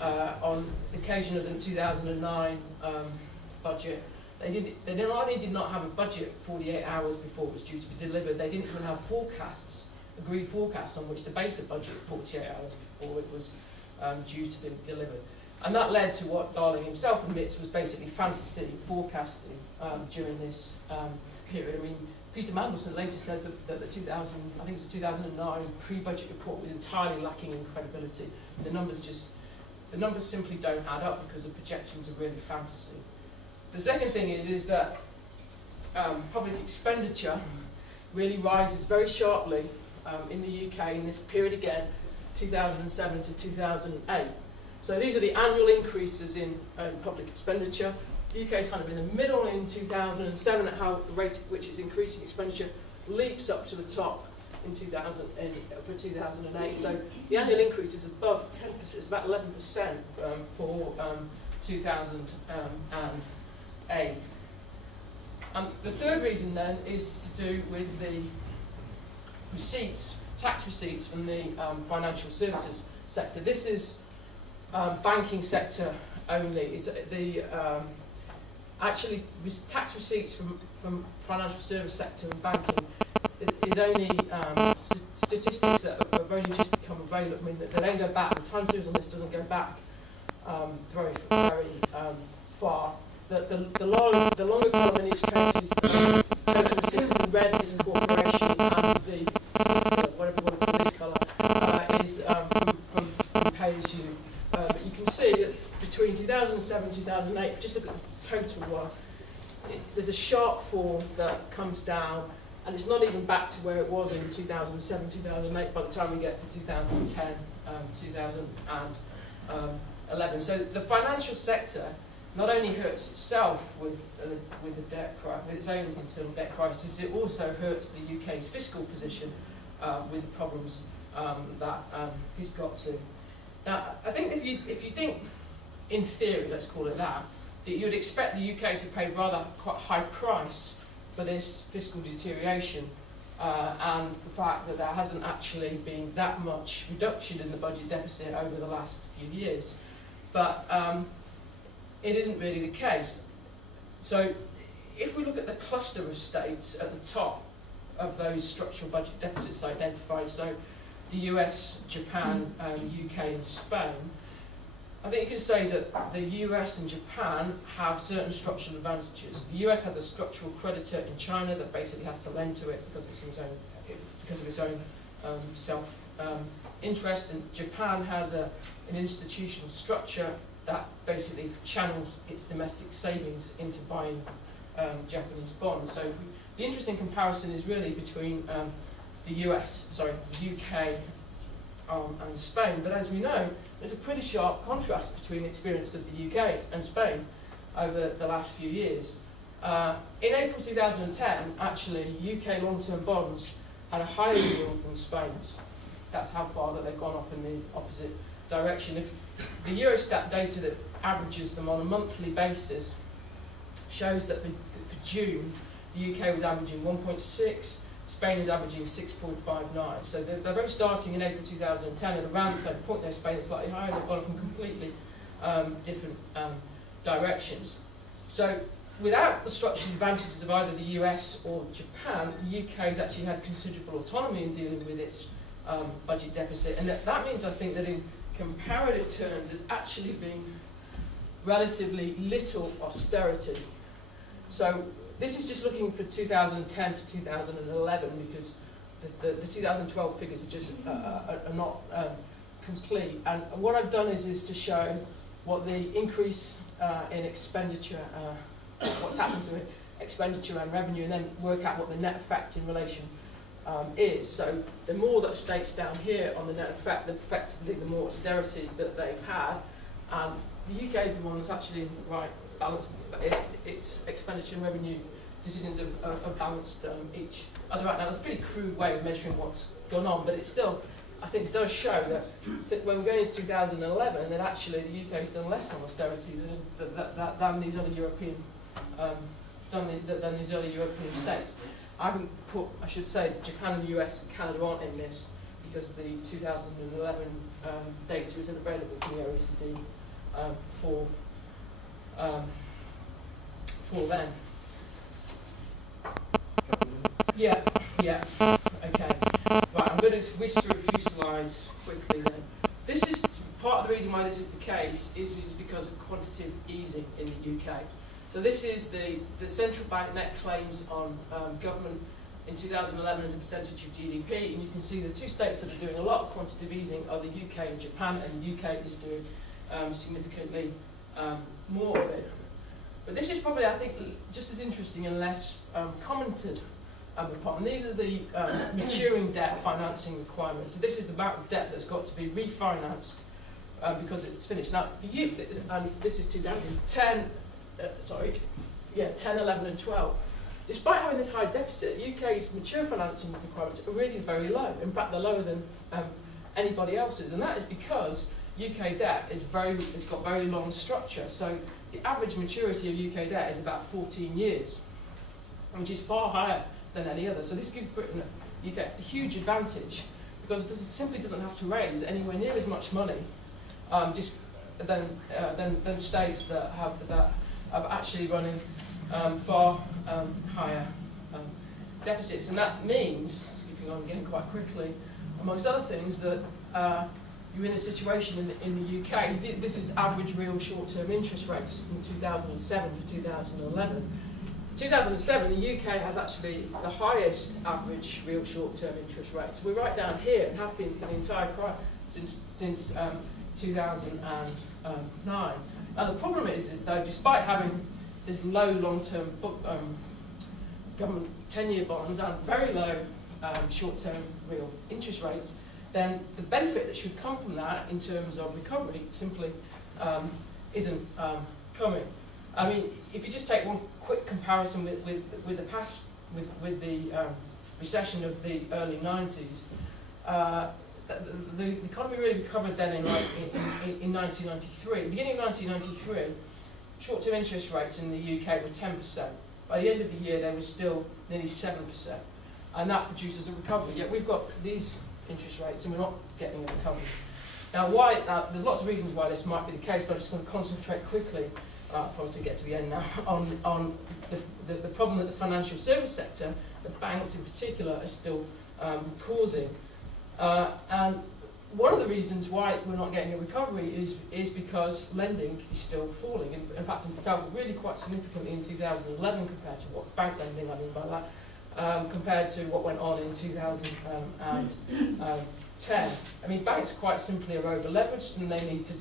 On the occasion of the 2009 budget, they not only did not have a budget 48 hours before it was due to be delivered, they didn't even have forecasts, agreed forecasts on which to base a budget 48 hours before it was due to be delivered. And that led to what Darling himself admits was basically fantasy forecasting during this period. I mean, Peter Mandelson later said that the 2009 pre-budget report was entirely lacking in credibility. And the numbers simply don't add up because the projections are really fantasy. The second thing is that public expenditure really rises very sharply in the UK in this period again, 2007 to 2008. So these are the annual increases in public expenditure. The UK is kind of in the middle in 2007 at how the rate at which it's increasing expenditure leaps up to the top in for 2008. So the annual increase is above 10%, it's about 11% for 2008. The third reason then is to do with the receipts, tax receipts from the financial services sector. This is banking sector only. It's the actually tax receipts from financial service sector and banking is only statistics that have only just become available. I mean, they don't go back. The time series on this doesn't go back very far. The longer column in each case is the total receipts. The red is incorporation, and the whatever you want to call this colour is from pay as you. But you can see that between 2007 and 2008, just look at the total one, there's a sharp fall that comes down, and it's not even back to where it was in 2007, 2008 by the time we get to 2010, 2011. So the financial sector not only hurts itself with the debt crisis, with its own internal debt crisis, it also hurts the UK's fiscal position with the problems that he's got to. Now, I think if you think in theory, let's call it that you'd expect the UK to pay rather quite high price for this fiscal deterioration and the fact that there hasn't actually been that much reduction in the budget deficit over the last few years. But it isn't really the case. So if we look at the cluster of states at the top of those structural budget deficits identified, so the US, Japan, UK and Spain, I think you can say that the US and Japan have certain structural advantages. The US has a structural creditor in China that basically has to lend to it because of its own self-interest, and Japan has an institutional structure that basically channels its domestic savings into buying Japanese bonds. So the interesting comparison is really between the UK and Spain, but as we know, there's a pretty sharp contrast between the experience of the UK and Spain over the last few years. In April 2010, actually, UK long-term bonds had a higher yield than Spain's. That's how far that they've gone off in the opposite direction. If the Eurostat data that averages them on a monthly basis shows that for June, the UK was averaging 1.6, Spain is averaging 6.59. So they're both starting in April 2010 at around the same point. There, Spain is slightly higher. They've gone from completely different directions. So without the structural advantages of either the US or Japan, the UK has actually had considerable autonomy in dealing with its budget deficit. And that means, I think, that in comparative terms, there's actually been relatively little austerity. So this is just looking for 2010 to 2011 because the 2012 figures are just are not complete. And what I've done is to show what the increase in expenditure, what's happened to it, expenditure and revenue, and then work out what the net effect in relation is. So the more that states down here on the net effect, effectively the more austerity that they've had. And the UK is the one that's actually right balanced. Its expenditure and revenue decisions are balanced each other out. Now that's a pretty crude way of measuring what's gone on, but it still, I think, does show that when we're going into 2011, that actually the UK has done less on austerity than these other European than these other European states. I haven't put, I should say, Japan and the US and Canada aren't in this because the 2011 data isn't available from the OECD for them. Yeah, okay. Right, I'm going to whisk through a few slides quickly then. This is part of the reason why this is the case is because of quantitative easing in the UK. So this is the central bank net claims on government in 2011 as a percentage of GDP, and you can see the two states that are doing a lot of quantitative easing are the UK and Japan, and the UK is doing significantly more of it. But this is probably, I think, just as interesting and less commented upon. These are the maturing debt financing requirements. So this is the amount of debt that's got to be refinanced because it's finished. Now, this is 2010, 10, 11 and 12. Despite having this high deficit, the UK's mature financing requirements are really very low. In fact, they're lower than anybody else's, and that is because UK debt is it's got very long structure. So the average maturity of UK debt is about 14 years, which is far higher than any other. So this gives Britain a huge advantage because it simply doesn't have to raise anywhere near as much money than states that have actually running far higher deficits. And that means, skipping on again quite quickly, amongst other things, that you're in a situation in the UK, this is average real short-term interest rates from 2007 to 2011. In 2007, the UK has actually the highest average real short-term interest rates. We're right down here and have been for the entire crisis since 2009. Now the problem is though, despite having this low long-term government 10-year bonds and very low short-term real interest rates, then the benefit that should come from that in terms of recovery simply isn't coming. I mean, if you just take one quick comparison with the past, with the recession of the early 90s, the economy really recovered then in 1993. Beginning of 1993, short-term interest rates in the UK were 10%. By the end of the year, they were still nearly 7%. And that produces a recovery. Yet we've got these interest rates and we're not getting a recovery. Now, there's lots of reasons why this might be the case, but I'm just going to concentrate quickly, probably to get to the end now, on the problem that the financial service sector, the banks in particular, are still causing. And one of the reasons why we're not getting a recovery is because lending is still falling. In fact, it fell really quite significantly in 2011 compared to what bank lending, I mean by that, compared to what went on in 2010. I mean, banks quite simply are over-leveraged and they need to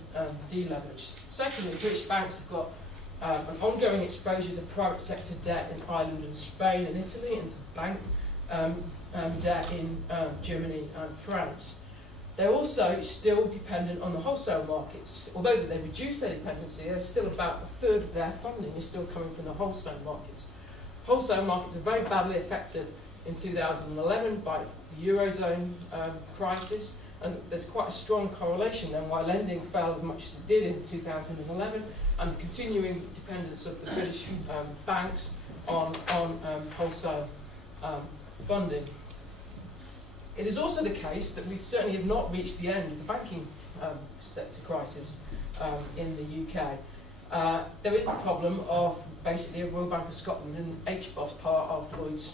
deleverage. Secondly, British banks have got an ongoing exposure to private sector debt in Ireland and Spain and Italy, and to bank debt in Germany and France. They're also still dependent on the wholesale markets. Although they reduce their dependency, there's still about a third of their funding is still coming from the wholesale markets. Wholesale markets are very badly affected in 2011 by the Eurozone crisis, and there's quite a strong correlation then why lending fell as much as it did in 2011, and the continuing dependence of the British banks on wholesale funding. It is also the case that we certainly have not reached the end of the banking sector crisis in the UK. There is the problem of basically a Royal Bank of Scotland and HBOS part of Lloyd's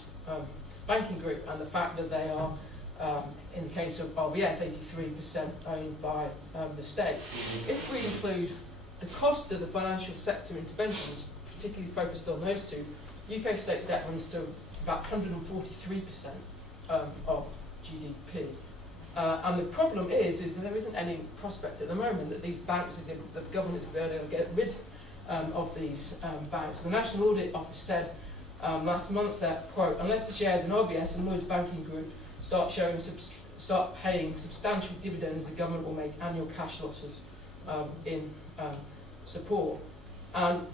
banking group, and the fact that they are, in the case of RBS, 83% owned by the state. If we include the cost of the financial sector interventions, particularly focused on those two, UK state debt runs to about 143% of GDP. And the problem is that there isn't any prospect at the moment that these banks, that the government is going to get rid of these banks. The National Audit Office said last month that, quote, unless the shares in RBS and Lloyd's Banking Group start paying substantial dividends, the government will make annual cash losses in support. And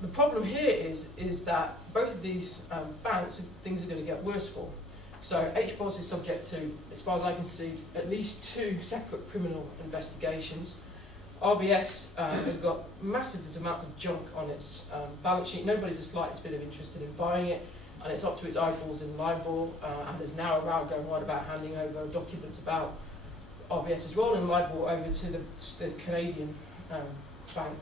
the problem here is that both of these banks, things are going to get worse for. So HBOS is subject to, as far as I can see, at least 2 separate criminal investigations. RBS has got massive amounts of junk on its balance sheet. Nobody's the slightest bit of interested in buying it, and it's up to its eyeballs in LIBOR, and there's now a row going on about handing over documents about RBS's role in LIBOR over to the Canadian bank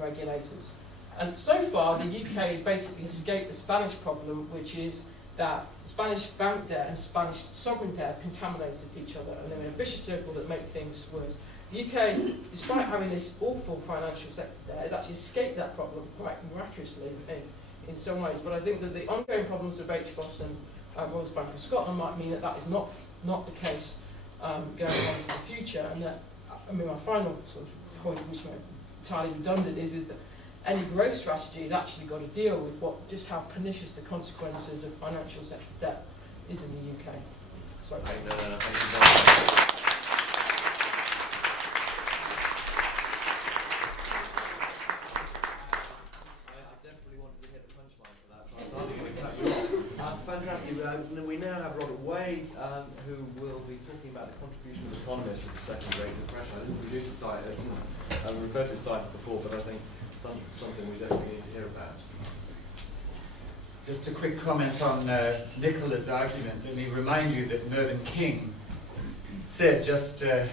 regulators. And so far, the UK has basically escaped the Spanish problem, which is that Spanish bank debt and Spanish sovereign debt have contaminated each other, and they're in a vicious circle that make things worse. The UK, despite having this awful financial sector debt, has actually escaped that problem quite miraculously in some ways. But I think that the ongoing problems of HBOS and Royal Bank of Scotland might mean that that is not the case going on into the future. And that, I mean, my final sort of point, which might be entirely redundant, is that any growth strategy has actually got to deal with just how pernicious the consequences of financial sector debt is in the UK. Sorry. Thank you very much. Fantastic. We now have Robert Wade, who will be talking about the contribution of economists to the second Great Depression. I didn't produce the title, I referred to his title before, but I think something we definitely need to hear about. Just a quick comment on Nicola's argument. Let me remind you that Mervyn King said just a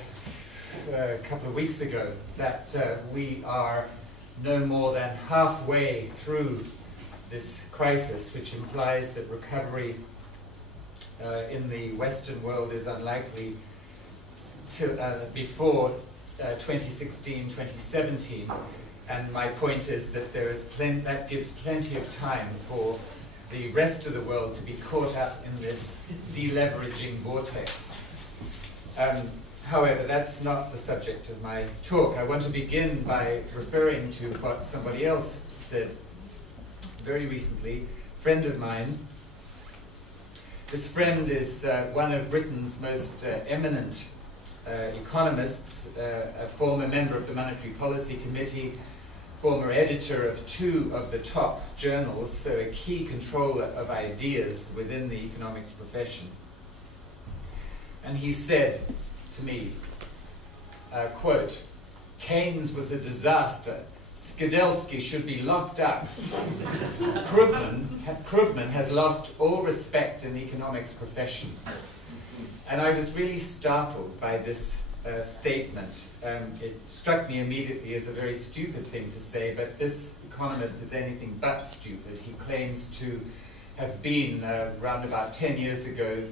couple of weeks ago that we are no more than halfway through this crisis, which implies that recovery in the Western world is unlikely before 2016, 2017. And my point is that that gives plenty of time for the rest of the world to be caught up in this deleveraging vortex. However, that's not the subject of my talk. I want to begin by referring to what somebody else said very recently, a friend of mine. This friend is one of Britain's most eminent economists, a former member of the Monetary Policy Committee, former editor of 2 of the top journals, so a key controller of ideas within the economics profession. And he said to me, quote, "Keynes was a disaster. Skidelsky should be locked up. Krugman has lost all respect in the economics profession." And I was really startled by this statement. It struck me immediately as a very stupid thing to say, but this economist is anything but stupid. He claims to have been, around about 10 years ago,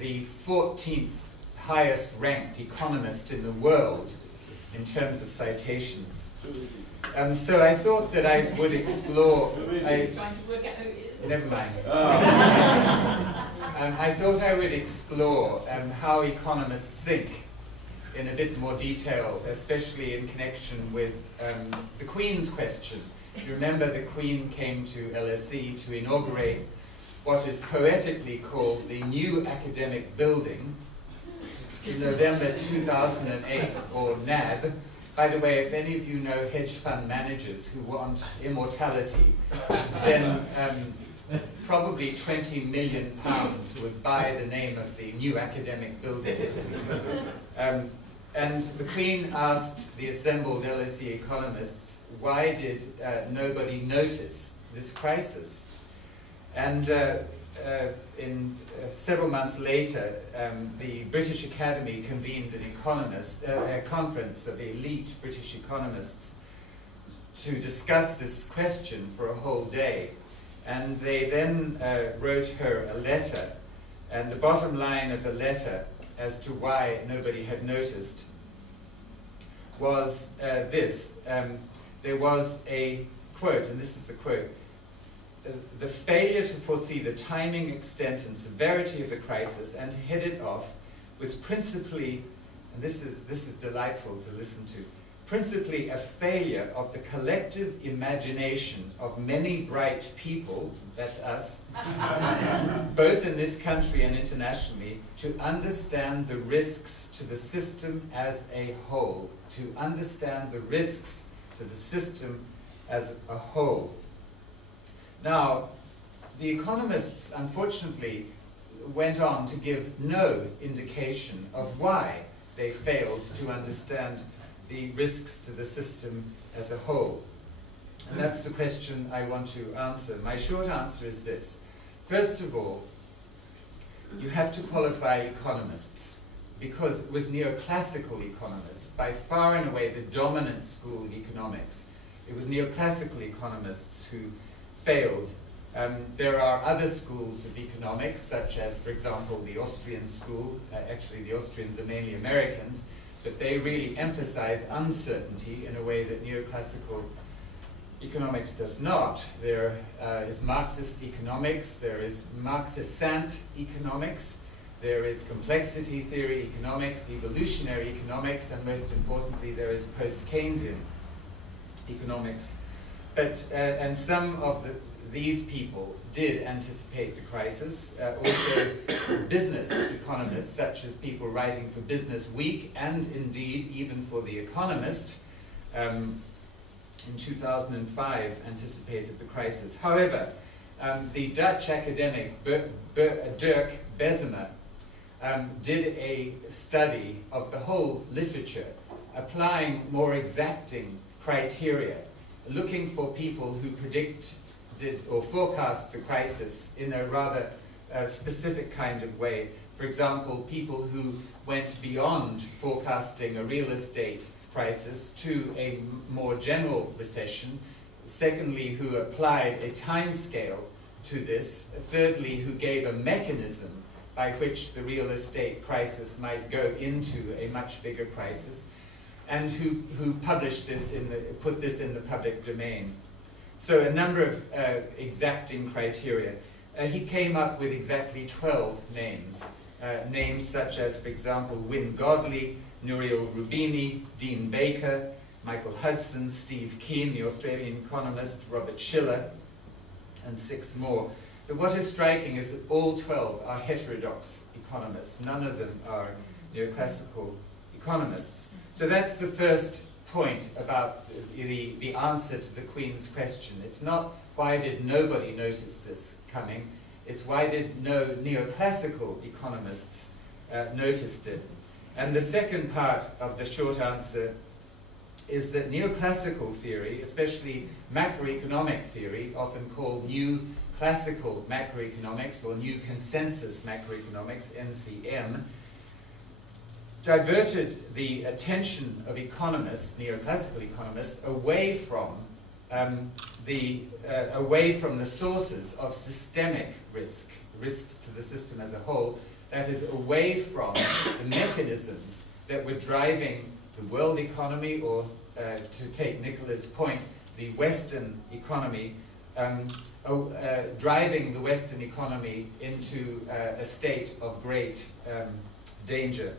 the 14th highest ranked economist in the world in terms of citations. So I thought that I would explore... Trying to work out who it is. Never mind. I thought I would explore how economists think in a bit more detail, especially in connection with the Queen's question. You remember the Queen came to LSE to inaugurate what is poetically called the new academic building in November 2008, or NAB. By the way, if any of you know hedge fund managers who want immortality, then probably £20 million would buy the name of the new academic building. And the Queen asked the assembled LSE economists, why did nobody notice this crisis? And several months later, the British Academy convened a conference of elite British economists to discuss this question for a whole day. And they then wrote her a letter. And the bottom line of the letter as to why nobody had noticed was this. There was a quote, and this is the quote: "The failure to foresee the timing, extent, and severity of the crisis and to head it off was principally," and this is delightful to listen to, "principally a failure of the collective imagination of many bright people," that's us, "both in this country and internationally, to understand the risks to the system as a whole." To understand the risks to the system as a whole. Now, the economists, unfortunately, went on to give no indication of why they failed to understand the risks to the system as a whole. And that's the question I want to answer. My short answer is this. First of all, you have to qualify economists, because it was neoclassical economists, by far and away the dominant school of economics. It was neoclassical economists who failed. There are other schools of economics, such as, for example, the Austrian school. Actually, the Austrians are mainly Americans. but they really emphasize uncertainty in a way that neoclassical economics does not. There is Marxist economics, there is Marxist economics, there is complexity theory economics, evolutionary economics, and most importantly, there is post-Keynesian economics. But, and some of these people did anticipate the crisis. Also, business economists, such as people writing for Business Week, and indeed even for The Economist, in 2005 anticipated the crisis. However, the Dutch academic Dirk Bessemer did a study of the whole literature, applying more exacting criteria, looking for people who predicted or forecast the crisis in a rather specific kind of way. For example, people who went beyond forecasting a real estate crisis to a more general recession. Secondly, who applied a time scale to this. Thirdly, who gave a mechanism by which the real estate crisis might go into a much bigger crisis, and who published this put this in the public domain. So a number of exacting criteria. He came up with exactly 12 names. Names such as, for example, Wynne Godley, Nouriel Roubini, Dean Baker, Michael Hudson, Steve Keen, the Australian economist, Robert Schiller, and 6 more. But what is striking is that all 12 are heterodox economists. None of them are neoclassical economists. So that's the first point about the answer to the Queen's question. It's not why did nobody notice this coming, it's why did no neoclassical economists noticed it. And the second part of the short answer is that neoclassical theory, especially macroeconomic theory, often called new classical macroeconomics or new consensus macroeconomics, NCM, diverted the attention of economists, neoclassical economists, away from the sources of systemic risk, risks to the system as a whole, that is, away from the mechanisms that were driving the world economy, or to take Nicola's point, the Western economy, driving the Western economy into a state of great danger.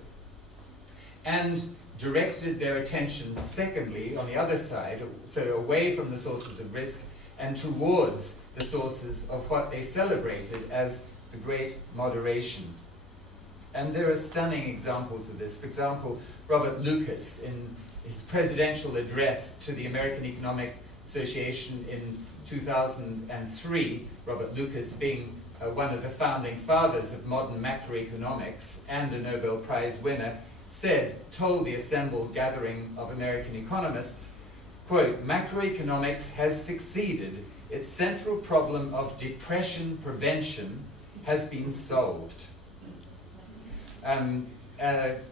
And directed their attention, secondly, on the other side, so away from the sources of risk and towards the sources of what they celebrated as the great moderation. And there are stunning examples of this. For example, Robert Lucas, in his presidential address to the American Economic Association in 2003, Robert Lucas being one of the founding fathers of modern macroeconomics and a Nobel Prize winner, told the assembled gathering of American economists, quote, "Macroeconomics has succeeded. Its central problem of depression prevention has been solved."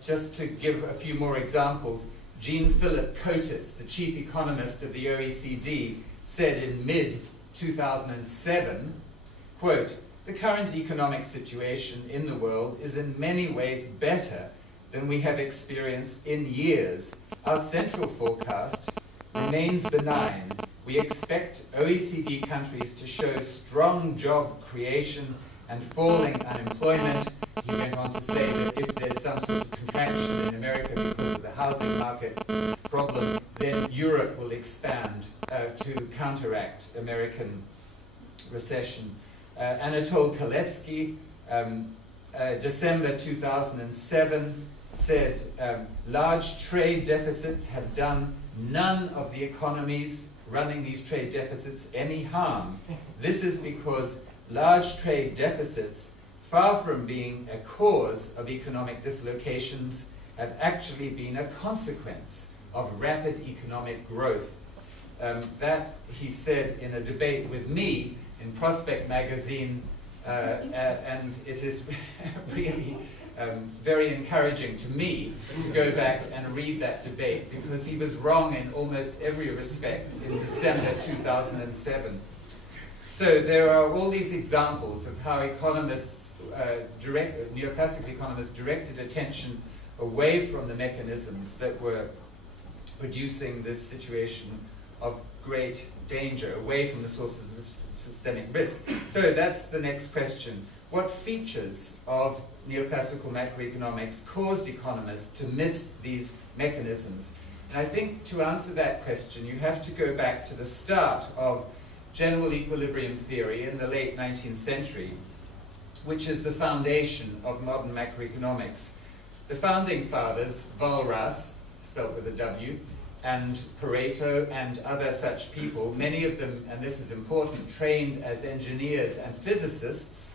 Just to give a few more examples, Jean-Philippe Cotis, the chief economist of the OECD, said in mid-2007, quote, "The current economic situation in the world is in many ways better than we have experienced in years. Our central forecast remains benign. We expect OECD countries to show strong job creation and falling unemployment." He went on to say that if there's some sort of contraction in America because of the housing market problem, then Europe will expand to counteract American recession. Anatole Kaletsky, December 2007, said large trade deficits have done none of the economies running these trade deficits any harm. This is because large trade deficits, far from being a cause of economic dislocations, have actually been a consequence of rapid economic growth. That, he said in a debate with me in Prospect magazine, and it is really very encouraging to me to go back and read that debate, because he was wrong in almost every respect in December 2007. So there are all these examples of how economists, neoclassical economists, directed attention away from the mechanisms that were producing this situation of great danger, away from the sources of systemic risk. So that's the next question. What features of neoclassical macroeconomics caused economists to miss these mechanisms? And I think to answer that question, you have to go back to the start of general equilibrium theory in the late 19th century, which is the foundation of modern macroeconomics. The founding fathers, Walras, spelled with a W, and Pareto and other such people, many of them, and this is important, trained as engineers and physicists,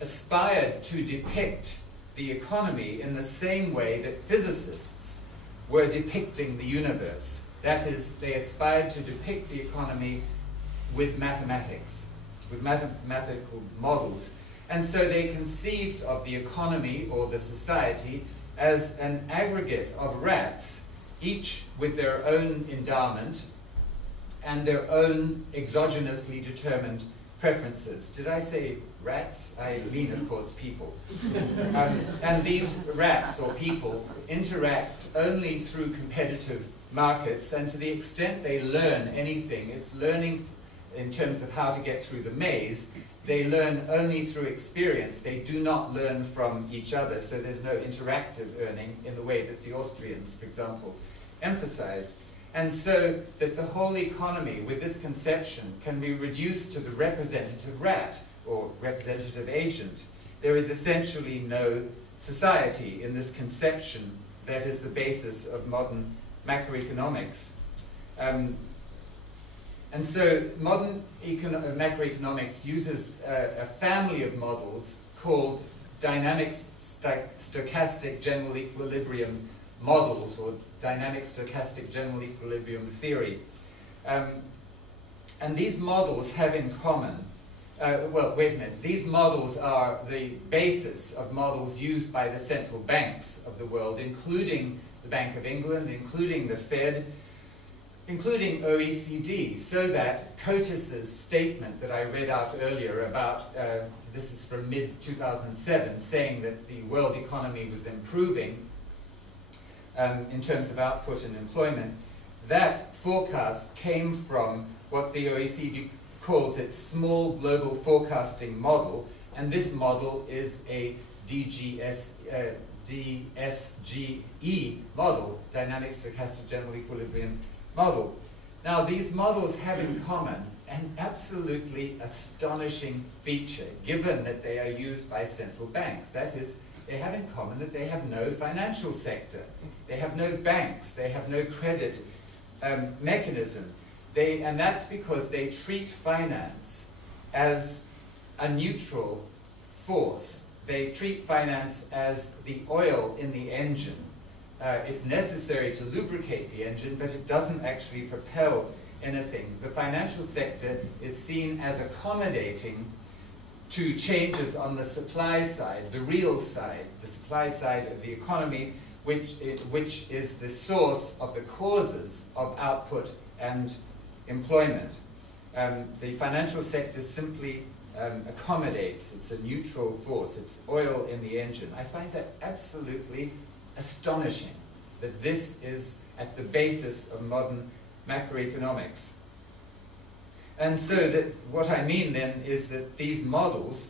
aspired to depict the economy in the same way that physicists were depicting the universe. That is, they aspired to depict the economy with mathematics, with mathematical models. And so they conceived of the economy or the society as an aggregate of rats, each with their own endowment and their own exogenously determined preferences. Did I say rats? I mean, of course, people. And these rats or people interact only through competitive markets, and to the extent they learn anything, it's learning in terms of how to get through the maze. They learn only through experience. They do not learn from each other, so there's no interactive learning in the way that the Austrians, for example, emphasize. And so that the whole economy, with this conception, can be reduced to the representative rat, or representative agent. There is essentially no society in this conception that is the basis of modern macroeconomics. And so modern macroeconomics uses a family of models called dynamic stochastic general equilibrium models, or dynamic stochastic general equilibrium theory. And these models have in common, well, wait a minute, these models are the basis of models used by the central banks of the world, including the Bank of England, including the Fed, including OECD, so that Coatis's statement that I read out earlier about, this is from mid-2007, saying that the world economy was improving in terms of output and employment, that forecast came from what the OECD calls its small global forecasting model, and this model is a DSGE model, dynamic stochastic general equilibrium model. Now, these models have in common an absolutely astonishing feature, given that they are used by central banks. That is, they have in common that they have no financial sector. They have no banks. They have no credit mechanism. And that's because they treat finance as a neutral force. They treat finance as the oil in the engine. It's necessary to lubricate the engine, but it doesn't actually propel anything. The financial sector is seen as accommodating to changes on the supply side, the real side, the supply side of the economy, which is the source of the causes of output and employment. The financial sector simply accommodates. It's a neutral force. It's oil in the engine. I find that absolutely astonishing, that this is at the basis of modern macroeconomics. And so that what I mean then is that these models,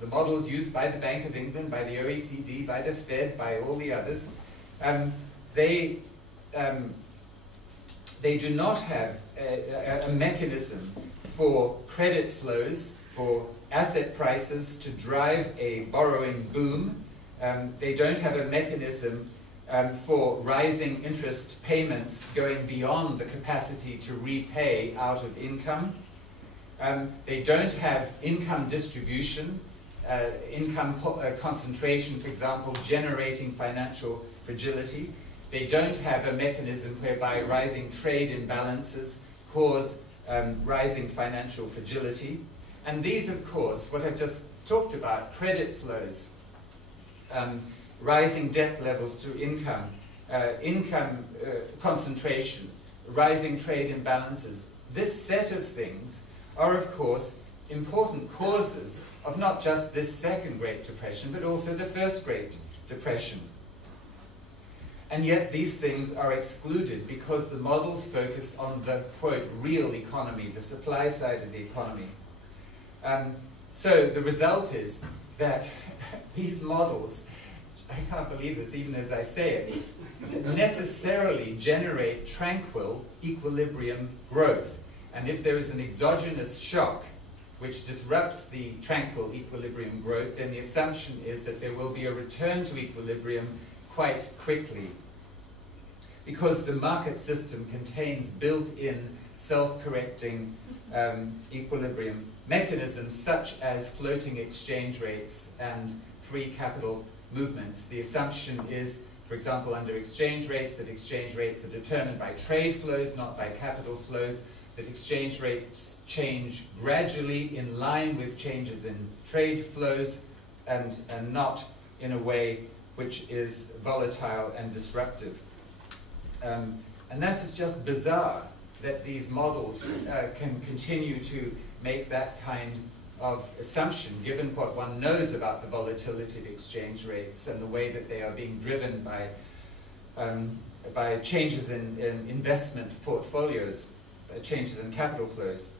the models used by the Bank of England, by the OECD, by the Fed, by all the others, they do not have a mechanism for credit flows, for asset prices to drive a borrowing boom. They don't have a mechanism for rising interest payments going beyond the capacity to repay out of income. They don't have income distribution, income concentration, for example, generating financial fragility. They don't have a mechanism whereby rising trade imbalances cause rising financial fragility. And these, of course, what I've just talked about, credit flows, rising debt levels to income, income concentration, rising trade imbalances. This set of things are, of course, important causes of not just this second Great Depression, but also the first Great Depression. And yet these things are excluded because the models focus on the, quote, real economy, the supply side of the economy. So the result is that these models, I can't believe this even as I say it, necessarily generate tranquil equilibrium growth. And if there is an exogenous shock which disrupts the tranquil equilibrium growth, then the assumption is that there will be a return to equilibrium quite quickly, because the market system contains built-in self-correcting equilibrium mechanisms such as floating exchange rates and free capital movements. The assumption is, for example, under exchange rates, that exchange rates are determined by trade flows, not by capital flows, that exchange rates change gradually in line with changes in trade flows and not in a way which is volatile and disruptive. And that is just bizarre, that these models can continue to make that kind of assumption, given what one knows about the volatility of exchange rates and the way that they are being driven by changes in investment portfolios, changes in capital flows.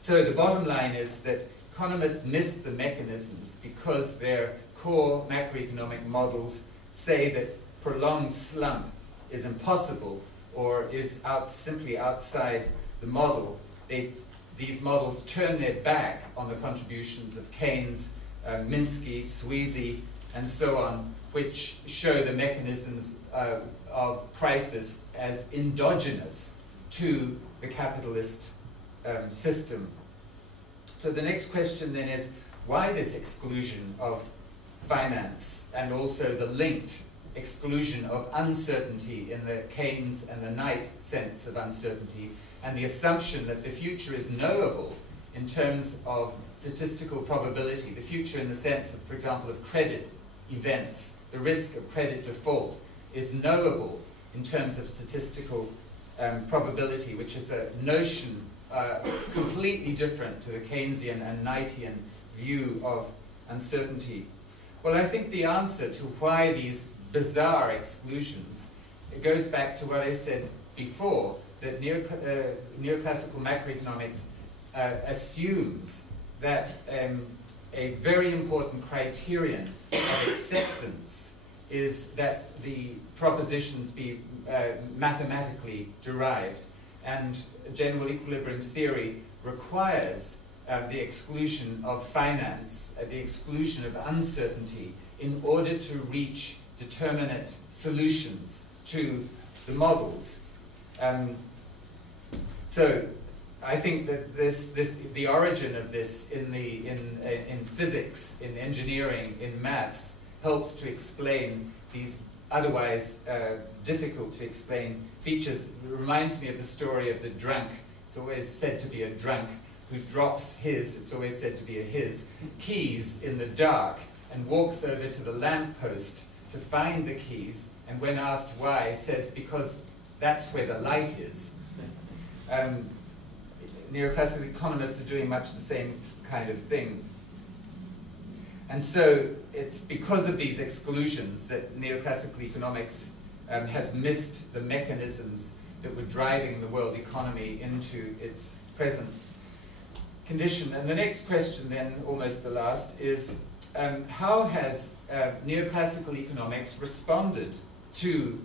So the bottom line is that economists miss the mechanisms because their core macroeconomic models say that prolonged slump is impossible or is simply outside the model. These models turn their back on the contributions of Keynes, Minsky, Sweezy, and so on, which show the mechanisms of crisis as endogenous to the capitalist system. So the next question then is, why this exclusion of finance and also the linked exclusion of uncertainty in the Keynes and the Knight sense of uncertainty, and the assumption that the future is knowable in terms of statistical probability, the future in the sense of, for example, of credit events, the risk of credit default is knowable in terms of statistical probability, which is a notion completely different to the Keynesian and Knightian view of uncertainty. Well, I think the answer to why these bizarre exclusions, it goes back to what I said before, that neoclassical macroeconomics assumes that a very important criterion of acceptance is that the propositions be mathematically derived. And general equilibrium theory requires the exclusion of finance, the exclusion of uncertainty, in order to reach determinate solutions to the models. So I think that the origin of this in physics, in engineering, in maths, helps to explain these otherwise difficult to explain features. It reminds me of the story of the drunk. It's always said to be a drunk who drops it's always said to be his, keys in the dark and walks over to the lamppost to find the keys, and when asked why, says, because that's where the light is. Neoclassical economists are doing much the same kind of thing. And so it's because of these exclusions that neoclassical economics has missed the mechanisms that were driving the world economy into its present condition. And the next question then, almost the last, is how has neoclassical economics responded to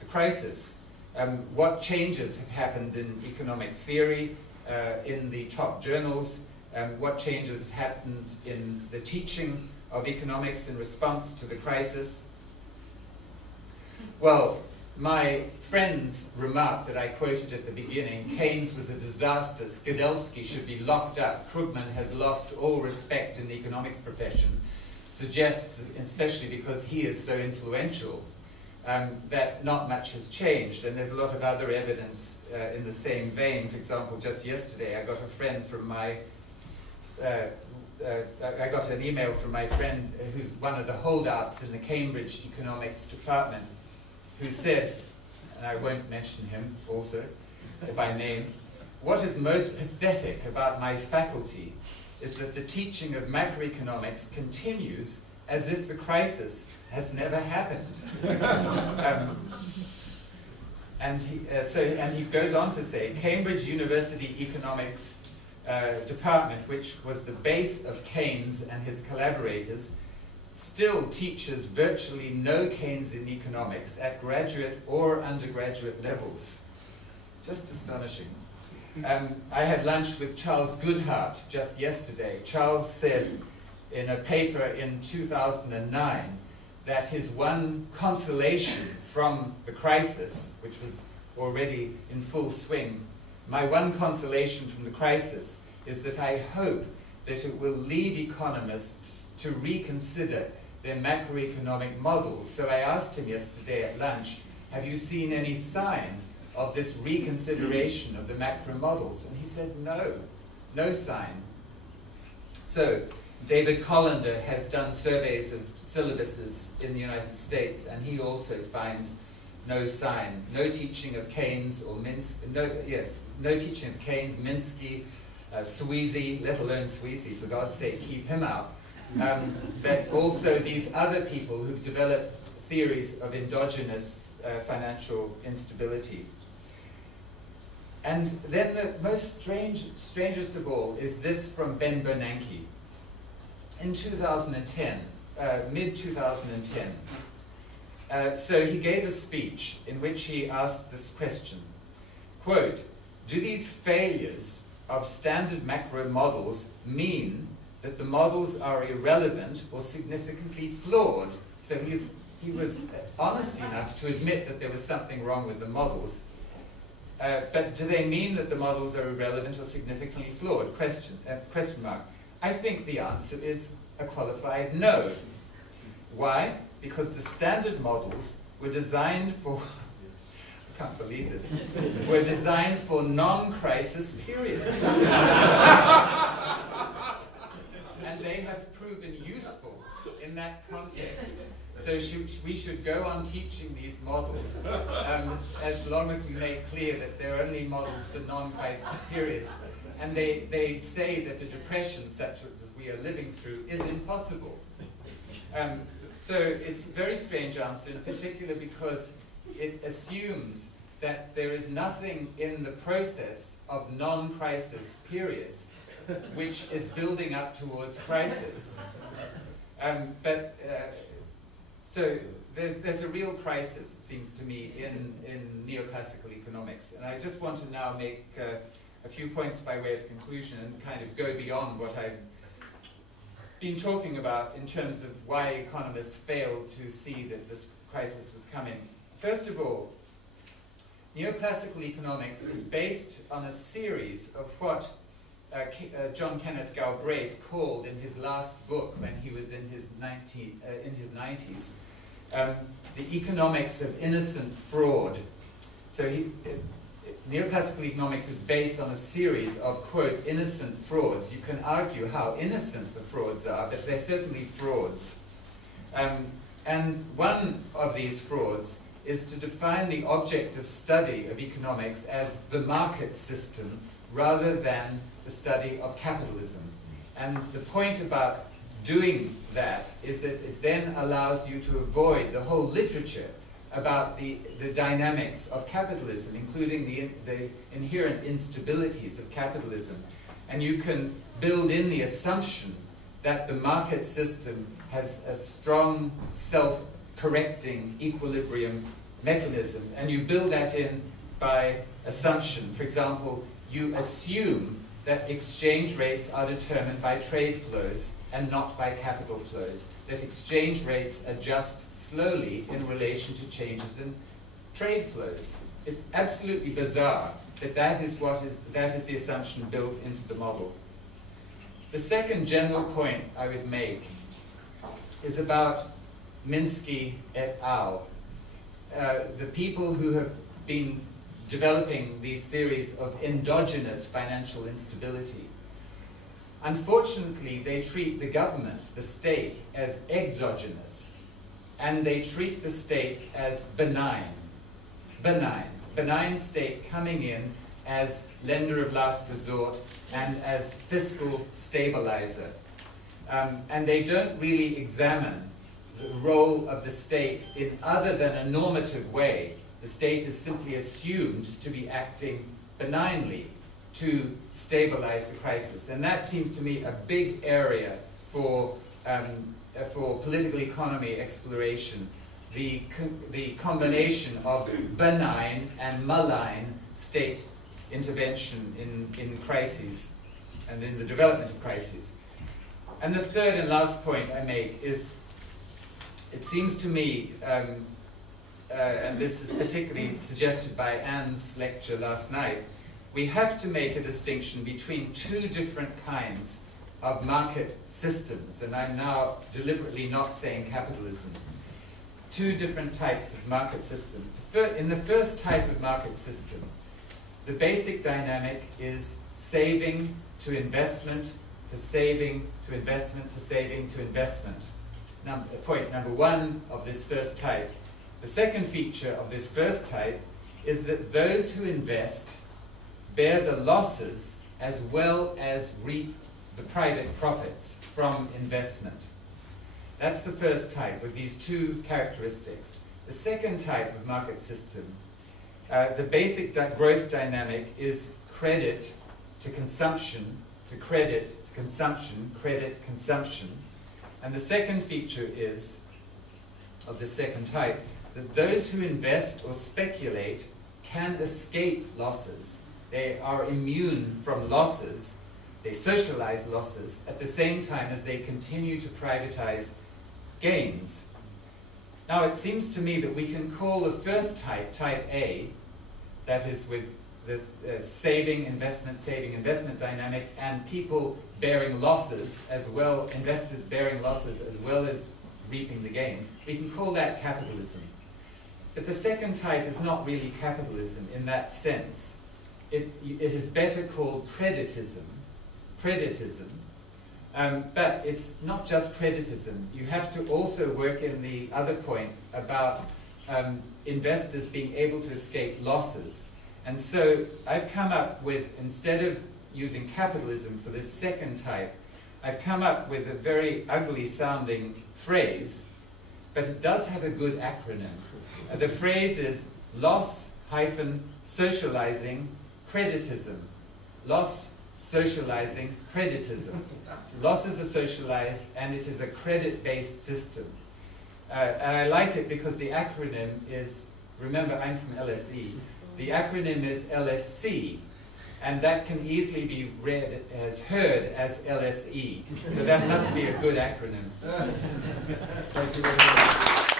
the crisis? What changes have happened in economic theory, in the top journals? What changes have happened in the teaching of economics in response to the crisis? Well, my friend's remark that I quoted at the beginning, Keynes was a disaster, Skidelsky should be locked up, Krugman has lost all respect in the economics profession, suggests, especially because he is so influential, that not much has changed. And there's a lot of other evidence in the same vein. For example, just yesterday I got a friend from my I got an email from my friend who's one of the holdouts in the Cambridge economics department, who said, and I won't mention him also by name, what is most pathetic about my faculty is that the teaching of macroeconomics continues as if the crisis has never happened. And he goes on to say, Cambridge University Economics Department, which was the base of Keynes and his collaborators, still teaches virtually no Keynesian economics at graduate or undergraduate levels. Just astonishing. I had lunch with Charles Goodhart just yesterday. Charles said in a paper in 2009 that his one consolation from the crisis, which was already in full swing, my one consolation from the crisis is that I hope that it will lead economists to reconsider their macroeconomic models. So I asked him yesterday at lunch, have you seen any sign of this reconsideration of the macro models? And he said, no, no sign. So David Collender has done surveys of syllabuses in the United States, and he also finds no sign, no teaching of Keynes or no teaching of Keynes, Minsky, Sweezy, let alone Sweezy, for God's sake, keep him out. But also these other people who've developed theories of endogenous financial instability. And then the most strangest of all is this from Ben Bernanke. In 2010, mid-2010, so he gave a speech in which he asked this question, quote, do these failures of standard macro models mean that the models are irrelevant or significantly flawed? So he was honest enough to admit that there was something wrong with the models. But do they mean that the models are irrelevant or significantly flawed? Question mark. I think the answer is a qualified no. Why? Because the standard models were designed for, I can't believe this, were designed for non-crisis periods. And they have proven useful in that context. So we should go on teaching these models as long as we make clear that they're only models for non-crisis periods. And they say that a depression such as we are living through is impossible. So it's a very strange answer, in particular because it assumes that there is nothing in the process of non-crisis periods which is building up towards crisis. So there's a real crisis, it seems to me, in neoclassical economics. And I just want to now make a few points by way of conclusion and kind of go beyond what I've been talking about in terms of why economists failed to see that this crisis was coming. First of all, neoclassical economics is based on a series of what John Kenneth Galbraith called in his last book when he was in his 90s, the economics of innocent fraud. So neoclassical economics is based on a series of, quote, innocent frauds. You can argue how innocent the frauds are, but they're certainly frauds. And one of these frauds is to define the object of study of economics as the market system rather than the study of capitalism. And the point about doing that is that it then allows you to avoid the whole literature about the dynamics of capitalism, including the inherent instabilities of capitalism. And you can build in the assumption that the market system has a strong self-correcting equilibrium mechanism. And you build that in by assumption. For example, you assume that exchange rates are determined by trade flows and not by capital flows, that exchange rates adjust slowly in relation to changes in trade flows. It's absolutely bizarre that that is the assumption built into the model. The second general point I would make is about Minsky et al. The people who have been developing these theories of endogenous financial instability. Unfortunately, they treat the government, the state, as exogenous, and they treat the state as benign. Benign state coming in as lender of last resort and as fiscal stabilizer. And they don't really examine the role of the state in other than a normative way. The state is simply assumed to be acting benignly to stabilize the crisis. And that seems to me a big area for political economy exploration, the combination of benign and malign state intervention in crises and in the development of crises. And the third and last point I make is, it seems to me, and this is particularly suggested by Anne's lecture last night, we have to make a distinction between two different kinds of market systems, and I'm now deliberately not saying capitalism. Two different types of market system. In the first type of market system, the basic dynamic is saving to investment to saving to investment to saving to investment. Point number one of this first type. The second feature of this first type is that those who invest bear the losses as well as reap the private profits from investment. That's the first type with these two characteristics. The second type of market system, the basic growth dynamic is credit to consumption, to credit to consumption, credit consumption. And the second feature is, of the second type, that those who invest or speculate can escape losses. They are immune from losses. They socialize losses at the same time as they continue to privatize gains. Now, it seems to me that we can call the first type, type A, that is with this saving, investment dynamic, and people bearing losses as well, investors bearing losses as well as reaping the gains. We can call that capitalism. But the second type is not really capitalism in that sense. It is better called creditism. But it's not just creditism. You have to also work in the other point about investors being able to escape losses. And so I've come up with, instead of using capitalism for this second type, I've come up with a very ugly sounding phrase, but it does have a good acronym. The phrase is loss-socializing creditism. Loss socializing creditism. Losses are socialized, and it is a credit-based system. And I like it because the acronym is, remember I'm from LSE, the acronym is LSC, and that can easily be heard as LSE. So that must be a good acronym. Thank you very much.